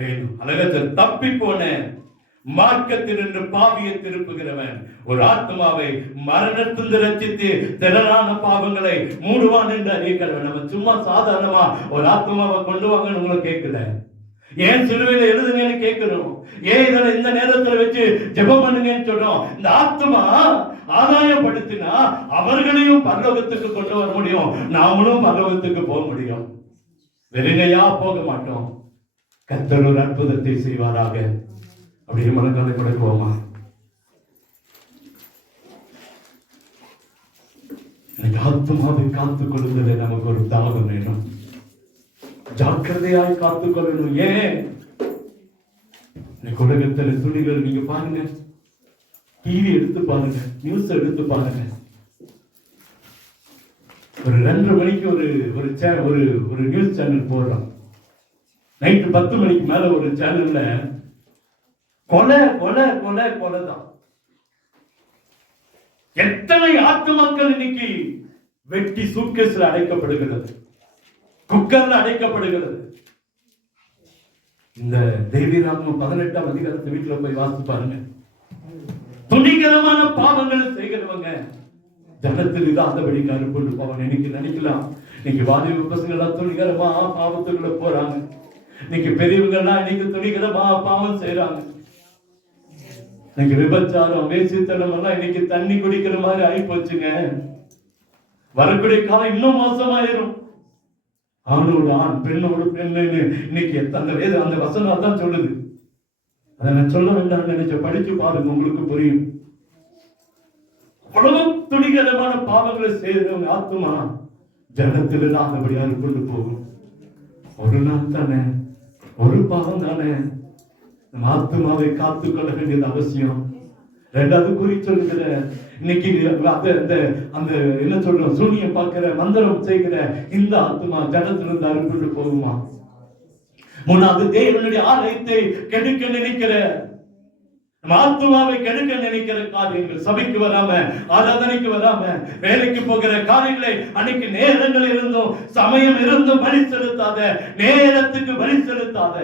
வேணும். அழகத்தில் தப்பி போன மார்க்கத்தில் என்று பாவியை திருப்புகிறவன் ஒரு ஆத்மாவை மரணத்திலிருந்து ரட்சித்து திரளான பாவங்களை மூடுவான் என்று அறியக்கிறவன். நம்ம சும்மா சாதாரணமா ஒரு ஆத்மாவை கொண்டு வாங்கன்னு உங்களை கேட்கல. ஏன் சிலுவையில எழுதுங்கன்னு கேட்கிறோம். ஏன் இதில் இந்த நேரத்தில் வச்சு ஜெபம் பண்ணுங்கன்னு சொல்றோம். இந்த ஆத்மா ஆதாயப்படுத்தினா அவர்களையும் பரலோகத்துக்கு கொண்டு வர முடியும், நாமளும் பரலோகத்துக்கு போக முடியும். வெறுங்கையா போக மாட்டோம். கர்த்தர் ஒரு அற்புதத்தை செய்வாராக. அப்படியே மனக்காலை கொடுக்குவோமா? எனக்கு ஆத்மாவை காத்துக் கொள்ளுதலே நமக்கு ஒரு தாகம் வேணும். ஜாக்கிரதையாய் காத்துக் கொள்ளணும். ஏன் இன்னைக்கு உலகத்துல துணிகள் நீங்க பாருங்க, டிவி எடுத்து பாருங்க, நியூஸ் எடுத்து பாருங்க. ஒரு 2:30 மணிக்கு ஒரு நியூஸ் சேனல் போடுறோம். நைட்டு 10 மணிக்கு மேல ஒரு சேனல்ல கொலை கொலை கொலை கொலை தான். எத்தனை ஆத்துமாக்கள் இன்னைக்கு வெட்டி சூட்கேஸ்ல அடைக்கப்படுகிறது, குக்கர்ல அடைக்கப்படுகிறது. இந்த தேவிராம 18ஆம் அதிகாரத்தை வீட்டுல போய் வாசித்து பாருங்க. துணிகரமான பாவங்களை செய்கிறவங்க ஜனத்தில் இதாந்தபடி கருப்புண்டு போவாங்க. இன்னைக்கு நினைக்கலாம், இன்னைக்கு வாலிப பசங்க எல்லாம் துணிகரமா பாவத்துக்குள்ள போறாங்க. இன்னைக்கு பெரியவங்க எல்லாம் இன்னைக்கு துணிகரமா பாவம் செய்யறாங்க. இன்னைக்கு விபச்சாரம், வேசித்தனம் எல்லாம் இன்னைக்கு தண்ணி குடிக்கிற மாதிரி ஆகி போச்சுங்க. வரக்கூடிய காலம் இன்னும் மோசமாயிரும். ஆணோடு ஆண், பெண்ணோடு பெண்ணு. இன்னைக்கு அந்த வசனம் தான் சொல்லுது. அதை நான் சொல்ல வேண்டாம் நினைச்ச, படிச்சு பாருங்க, உங்களுக்கு புரியும். அவ்வளவு துணிகரமான பாவங்களை செய்யறவங்க ஆத்துமா ஜனத்தில் ஆனபடியா கொண்டு போகும். ஒரு நாள் தானே, ஒரு பாவம் தானே. ஆத்துமாவை காத்துக்கொள்ள வேண்டியது அவசியம். ரெண்டாவது குறி சொல்லுகிற இன்னைக்கு அந்த என்ன சொல்றோம், சூனியம் பார்க்கிற, மந்திரம் செய்கிற இந்த ஆத்துமா ஜனத்திலிருந்து அறுப்புண்டு போகுமா? மூணாவது, தேவனுடைய ஆலயத்தை கெடுக்க நினைக்கிற, ஆத்துமாவை கெடுக்க நினைக்கிற காரியங்கள், சபைக்கு வராம, ஆராதனைக்கு வராம, வேலைக்கு போகிற காரியங்களை அன்னைக்கு நேரங்கள் இருந்தும் சமயம் இருந்தும் பலி செலுத்தாத, நேரத்துக்கு பலி செலுத்தாத.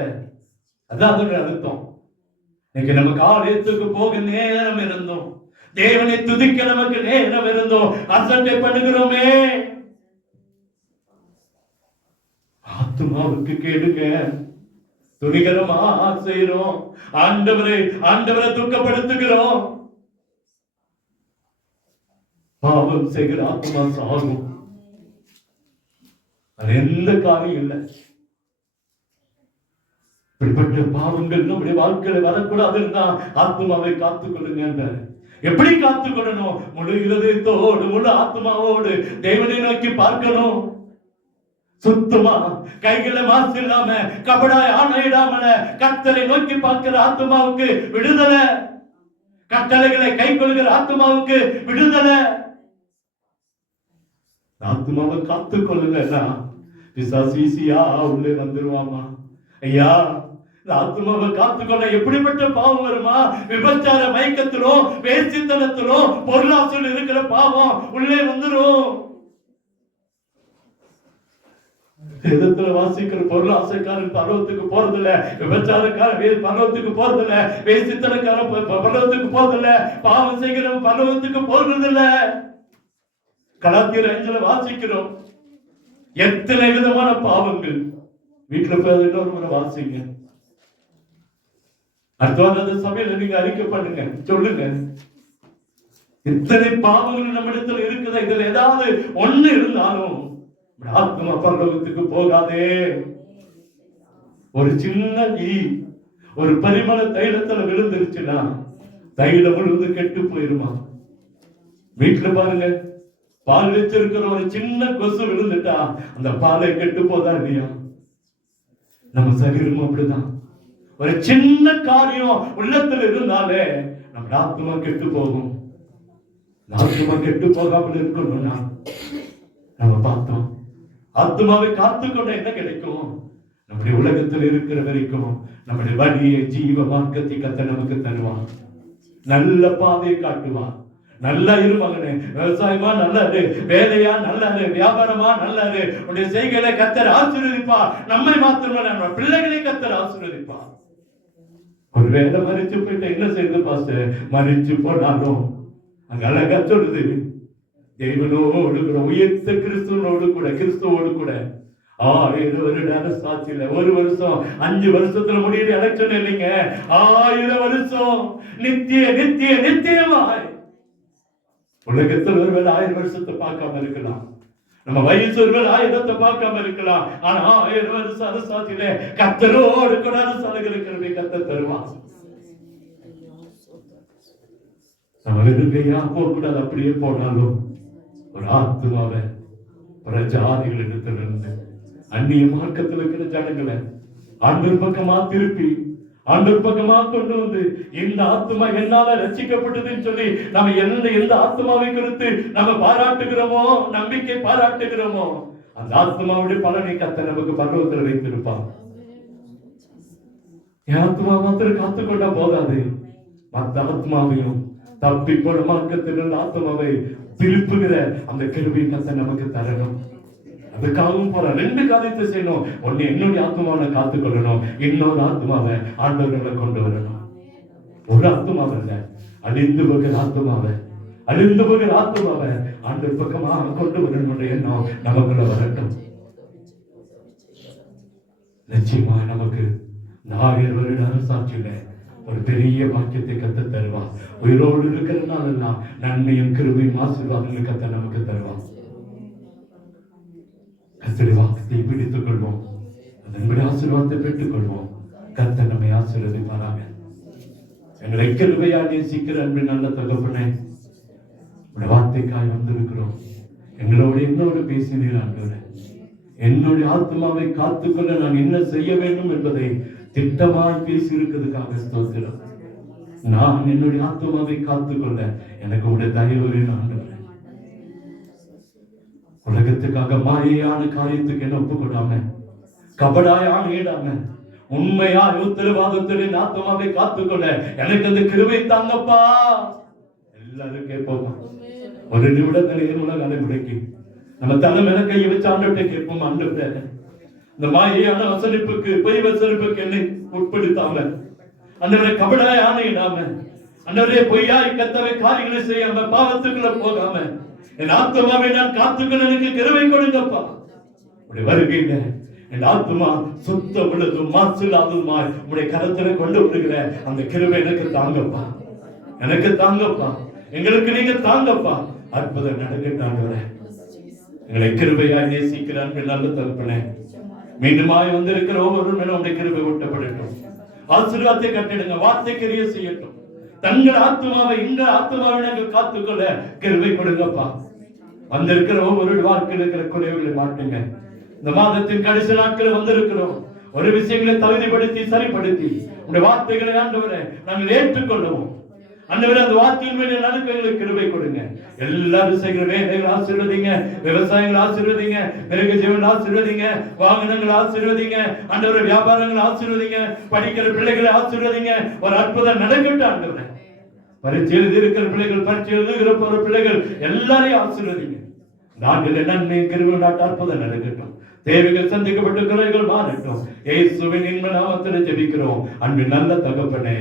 அதான் அர்த்தம். இன்னைக்கு நமக்கு ஆலயத்துக்கு போக நேரம் இருந்தோம், தேவனை துதிக்க நமக்கு நேரம் இருந்தோம், அசட்டை பண்ணுகிறோமே. ஆத்துமாவுக்கு கேடுங்க, துணிகரமா செய்யறோம், ஆண்டவரை துக்கப்படுத்துகிறோம். பாவம் செய்கிற ஆத்மா சாகும். அது எந்த காரியம் இல்லை. இப்படிப்பட்ட பாவங்கள் நம்முடைய வாழ்க்கையில வரக்கூடாதுன்னு ஆத்மாவை காத்துக் கொள்ளுங்க. எப்படி காத்துக்கொள்ளணும்? முழு இதயத்தோடு, முழு ஆத்மாவோடு தேவனை நோக்கி பார்க்கணும். சுத்தமா, கைகளை மாசு இல்லாம, கபடாய் ஆணையிடாமல கர்த்தரை நோக்கி பார்க்கிற ஆத்மாவுக்கு விடுதலை. கட்டளைகளை கை கொள்கிற ஆத்மாவுக்கு விடுதலை. ஆத்மாவை காத்துக் கொள்ளுங்க. பிசாசியா உள்ளே வந்துருவாமா? ஐயா, ஆத்மாவை காத்துக்கொள்ள எப்படிப்பட்ட பாவம் வருமா? விபச்சார மயக்கத்திலும் வேசித்தனத்திலும் பொருளாசல் இருக்கிற பாவம் உள்ளே வந்துரும். வேதத்துல வாசிக்கிற பொருளாசைக்காரன் பரலோகத்துக்கு போறதில்ல, விபச்சாரக்காரன் பரலோகத்துக்கு போறதில்ல, வேசித்தனக்காரன் பரலோகத்துக்கு போறதில்ல, பாவம் செய்கிறவன் பரலோகத்துக்கு போறதில்ல. கலாத்தியர் 5 வாசிக்கிறோம் எத்தனை விதமான பாவங்கள். வீட்டுல போய் இன்னொரு முறை வாசிங்க. அடுத்த சபையில நீங்க அறிக்கை பண்ணுங்க, சொல்லுங்க. இத்தனை பாவங்கள் நம்ம இடத்துல இருக்குதா? இதுல ஏதாவது ஒண்ணு இருந்தாலும் ஆத்மா பரலோகத்துக்கு போகாதே. ஒரு சின்ன ஈ ஒரு பரிமள தைலத்துல விழுந்துருச்சுன்னா தைலம் விழுந்து கெட்டு போயிருமா? வீட்டுல பாருங்க, பால் வச்சிருக்கிற ஒரு சின்ன கொசு விழுந்துட்டா அந்த பாலை கெட்டு போதா இல்லையா? நம்ம சரீரம் அப்படிதான். ஒரு சின்ன காரியம் உள்ளத்தில் இருந்தாலே நம்ம ஆத்மா கெட்டு போகும். ஆத்மா கெட்டு போகாமல் இருக்கணும்னா நம்ம பார்த்தோம், ஆத்மாவை காத்துக்கொண்ட என்ன கிடைக்கும்? நம்முடைய உலகத்தில் இருக்கிற வரைக்கும் நம்முடைய வழியை ஜீவ மார்க்கத்தை கத்த நமக்கு தருவான். நல்ல பாதையை காட்டுவான். நல்லா இரு மகனே, விவசாயமா நல்லது, வேலையா நல்லது, வியாபாரமா நல்லது, உடைய செய்கைகளை கத்தர் ஆசீர்வதிப்பா. நம்மை மாத்திரமல்ல நம்ம பிள்ளைகளை கத்தர் ஆசீர்வதிப்பா. ஒரு வேலை மறிச்சு போயிட்டு என்ன செய்யுது பாஸ்டர்? மறிச்சு போனாலும் அங்க அழகா சொல்லுது, தேவனோடு கூட உயர்த்த கிறிஸ்துவோடு கூட, கிறிஸ்துவோடு கூட 1000 வருட அரசாட்சியில 1 வருஷம் 5 வருஷத்துல முடியுது எலெக்ஷன் இல்லைங்க. 1000 வருஷம் நித்திய நித்திய நித்தியமாய். உலகத்தில் ஒருவேளை 1000 வருஷத்தை பார்க்காம இருக்கலாம், நம்ம வயசு ஒருவேளை 1000 பார்க்காம இருக்கலாம். ஆனா 1000 வருஷம் அரசாட்சியில கர்த்தரோடு கூட அரசாளுகளுக்கு கத்த தருவான். நம்ம வெறுங்கையா போக கூடாது. அப்படியே போனாலும் ஒரு ஆத்மாவை பிரஜாதிகள் இடத்திலிருந்து அந்நிய மார்க்கத்தில் இருக்கிற ஜனங்களை ஆண்டவர் பக்கமா திருப்பி ஆண்டவர் பக்கமா கொண்டு வந்து இந்த ஆத்மா என்னால ரட்சிக்கப்பட்டதுன்னு சொல்லி நம்ம எந்த ஆத்மாவை குறித்து நம்ம பாராட்டுகிறோமோ, நம்பிக்கை பாராட்டுகிறோமோ, அந்த ஆத்மாவுடைய பலனை கத்த நமக்கு பருவத்தில் வைத்திருப்பான். என் ஆத்மா மாத்திரம் காத்துக்கொண்டா போதாது, மற்ற ஆத்மாவையும் தப்பி போன மார்க்கத்தில் ஆத்மாவை திருப்புகிற அந்த கிருபை கத்த நமக்கு தரணும். அதுக்காகவும் போற 2 காரியத்தை செய்யணும். ஒன்னு என்னுடைய ஆத்மாவை காத்துக்கொள்ளணும், இன்னொரு ஆத்மாவை ஆண்டவர்களை கொண்டு வரணும். ஒரு ஆத்மாவை இல்ல, அழிந்து போகிற ஆத்மாவை ஆண்டவர் பக்கமா கொண்டு வரணும் எண்ணம் நமக்குள்ள வரட்டும். நிச்சயமா நமக்கு 1000 வருட அரசாட்சியில ஒரு பெரிய வாக்கியத்தை கத்த தருவான். உயிரோடு இருக்கிறதுனால நன்மையும் கிருபையும் ஆசீர்வாதங்களை கத்த நமக்கு தருவான். கர்த்தருடைய வாக்கத்தை பிடித்துக் கொள்வோம், அதன்படி ஆசீர்வாதத்தை பெற்றுக் கொள்வோம். கர்த்தர் நம்மை ஆசீர்வதிப்பாராக. எங்களை கிருபையா நேசிக்கிற அன்பின் நல்ல தகப்பனே, உடைய வார்த்தைக்காய் வந்திருக்கிறோம். எங்களோடு என்னோடு பேசினீர் ஆண்டவரே. என்னுடைய ஆத்மாவை காத்துக்கொள்ள நான் என்ன செய்ய வேண்டும் என்பதை திட்டமாய் பேசி இருக்கிறதுக்காக ஸ்தோத்திரம். நான் என்னுடைய ஆத்மாவை காத்துக்கொள்ள எனக்கு உடைய தயவு வேணும் ஆண்டவரே. உலகத்துக்காக மாயையான காரியத்துக்கு என்ன ஒப்புக்கொள்ளாம, கபடாயான ஈடாம, உண்மையா உத்தரவாதத்துடைய ஆத்மாவை காத்துக்கொள்ள எனக்கு அந்த கிருபை தாங்கப்பா. எல்லாரும் கேட்போமா? ஒரு நிமிடத்தில் உலக முடக்கி நம்ம தலை மேல கையை வச்சு ஆண்டவர்கிட்ட கேட்போம். ஆண்டவரே, இந்த மாயையான வசனிப்புக்கு பொய் வசனிப்புக்கு என்னை உட்படுத்தாம, அந்தவரை கபடாய் ஆணையிடாம, அந்தவரே பொய்யாய் கத்தவை காரியங்களை செய்யாம, பாவத்துக்குள்ள போகாம என் ஆத்மாவை நான் காத்துக்கொள்ள எனக்கு கிருபை கொடுங்கப்பா. உடைய வருகையில என் ஆத்மா சுத்த உள்ளதும் மாசில்லாததுமாய் உடைய கரத்துல கொண்டு வருகிற அந்த கிருபை எனக்கு தாங்கப்பா, எனக்கு தாங்கப்பா, எங்களுக்கு நீங்க தாங்கப்பா. அற்புதம் நடக்கின்றாங்க. எங்களை கிருபையாய் நேசிக்கிறான் நல்ல தகப்பனே. மீண்டுமாய் வந்திருக்கிற ஒவ்வொரு மேலும் உடைய கிருபை ஊட்டப்படட்டும். ஆசீர்வாதத்தை கட்டிடுங்க, வார்த்தை கிரிய செய்யட்டும். தங்கள் ஆத்மாவை இந்த ஆத்மாவை நாங்கள் காத்துக்கொள்ள கிருபை கொடுங்கப்பா. வந்திருக்கிற ஒவ்வொரு வாழ்க்கையில் இருக்கிற குறைவுகளை மாட்டுங்க. இந்த மாதத்தின் கடைசி நாட்கள் வந்திருக்கிறோம். ஒரு விஷயங்களை தகுதிப்படுத்தி சரிப்படுத்தி உடைய வார்த்தைகளை ஆண்டவரை நாங்கள் ஏற்றுக்கொள்ளவும், ஆண்டவரே அந்த வார்த்தையின் மேலே நடக்க எங்களுக்கு கிருபை கொடுங்க. எல்லாரும் செய்கிற வேலைகளை ஆசீர்வதிங்க, விவசாயங்களை ஆசீர்வதிங்க, மிருக ஜீவன் ஆசீர்வதிங்க, வாகனங்களை ஆசீர்வதிங்க, ஆண்டவரே வியாபாரங்களை ஆசீர்வதிங்க, படிக்கிற பிள்ளைகளை ஆசீர்வதிங்க. ஒரு அற்புதம் நடக்கட்டும் ஆண்டவரே. பரீட்சை எழுதி இருக்கிற பிள்ளைகள், பரீட்சை எழுதுகிற போற பிள்ளைகள் எல்லாரையும் ஆசீர்வதிங்க. நாட்டில் நன்மை கிருபை அற்புதம் நடக்கட்டும். தேவைகள் சந்திக்கப்பட்ட குறைகள் மாறட்டும். இயேசுவின் இன்ப நாமத்தில் ஜெபிக்கிறோம் அன்பின் நல்ல தகப்பனே.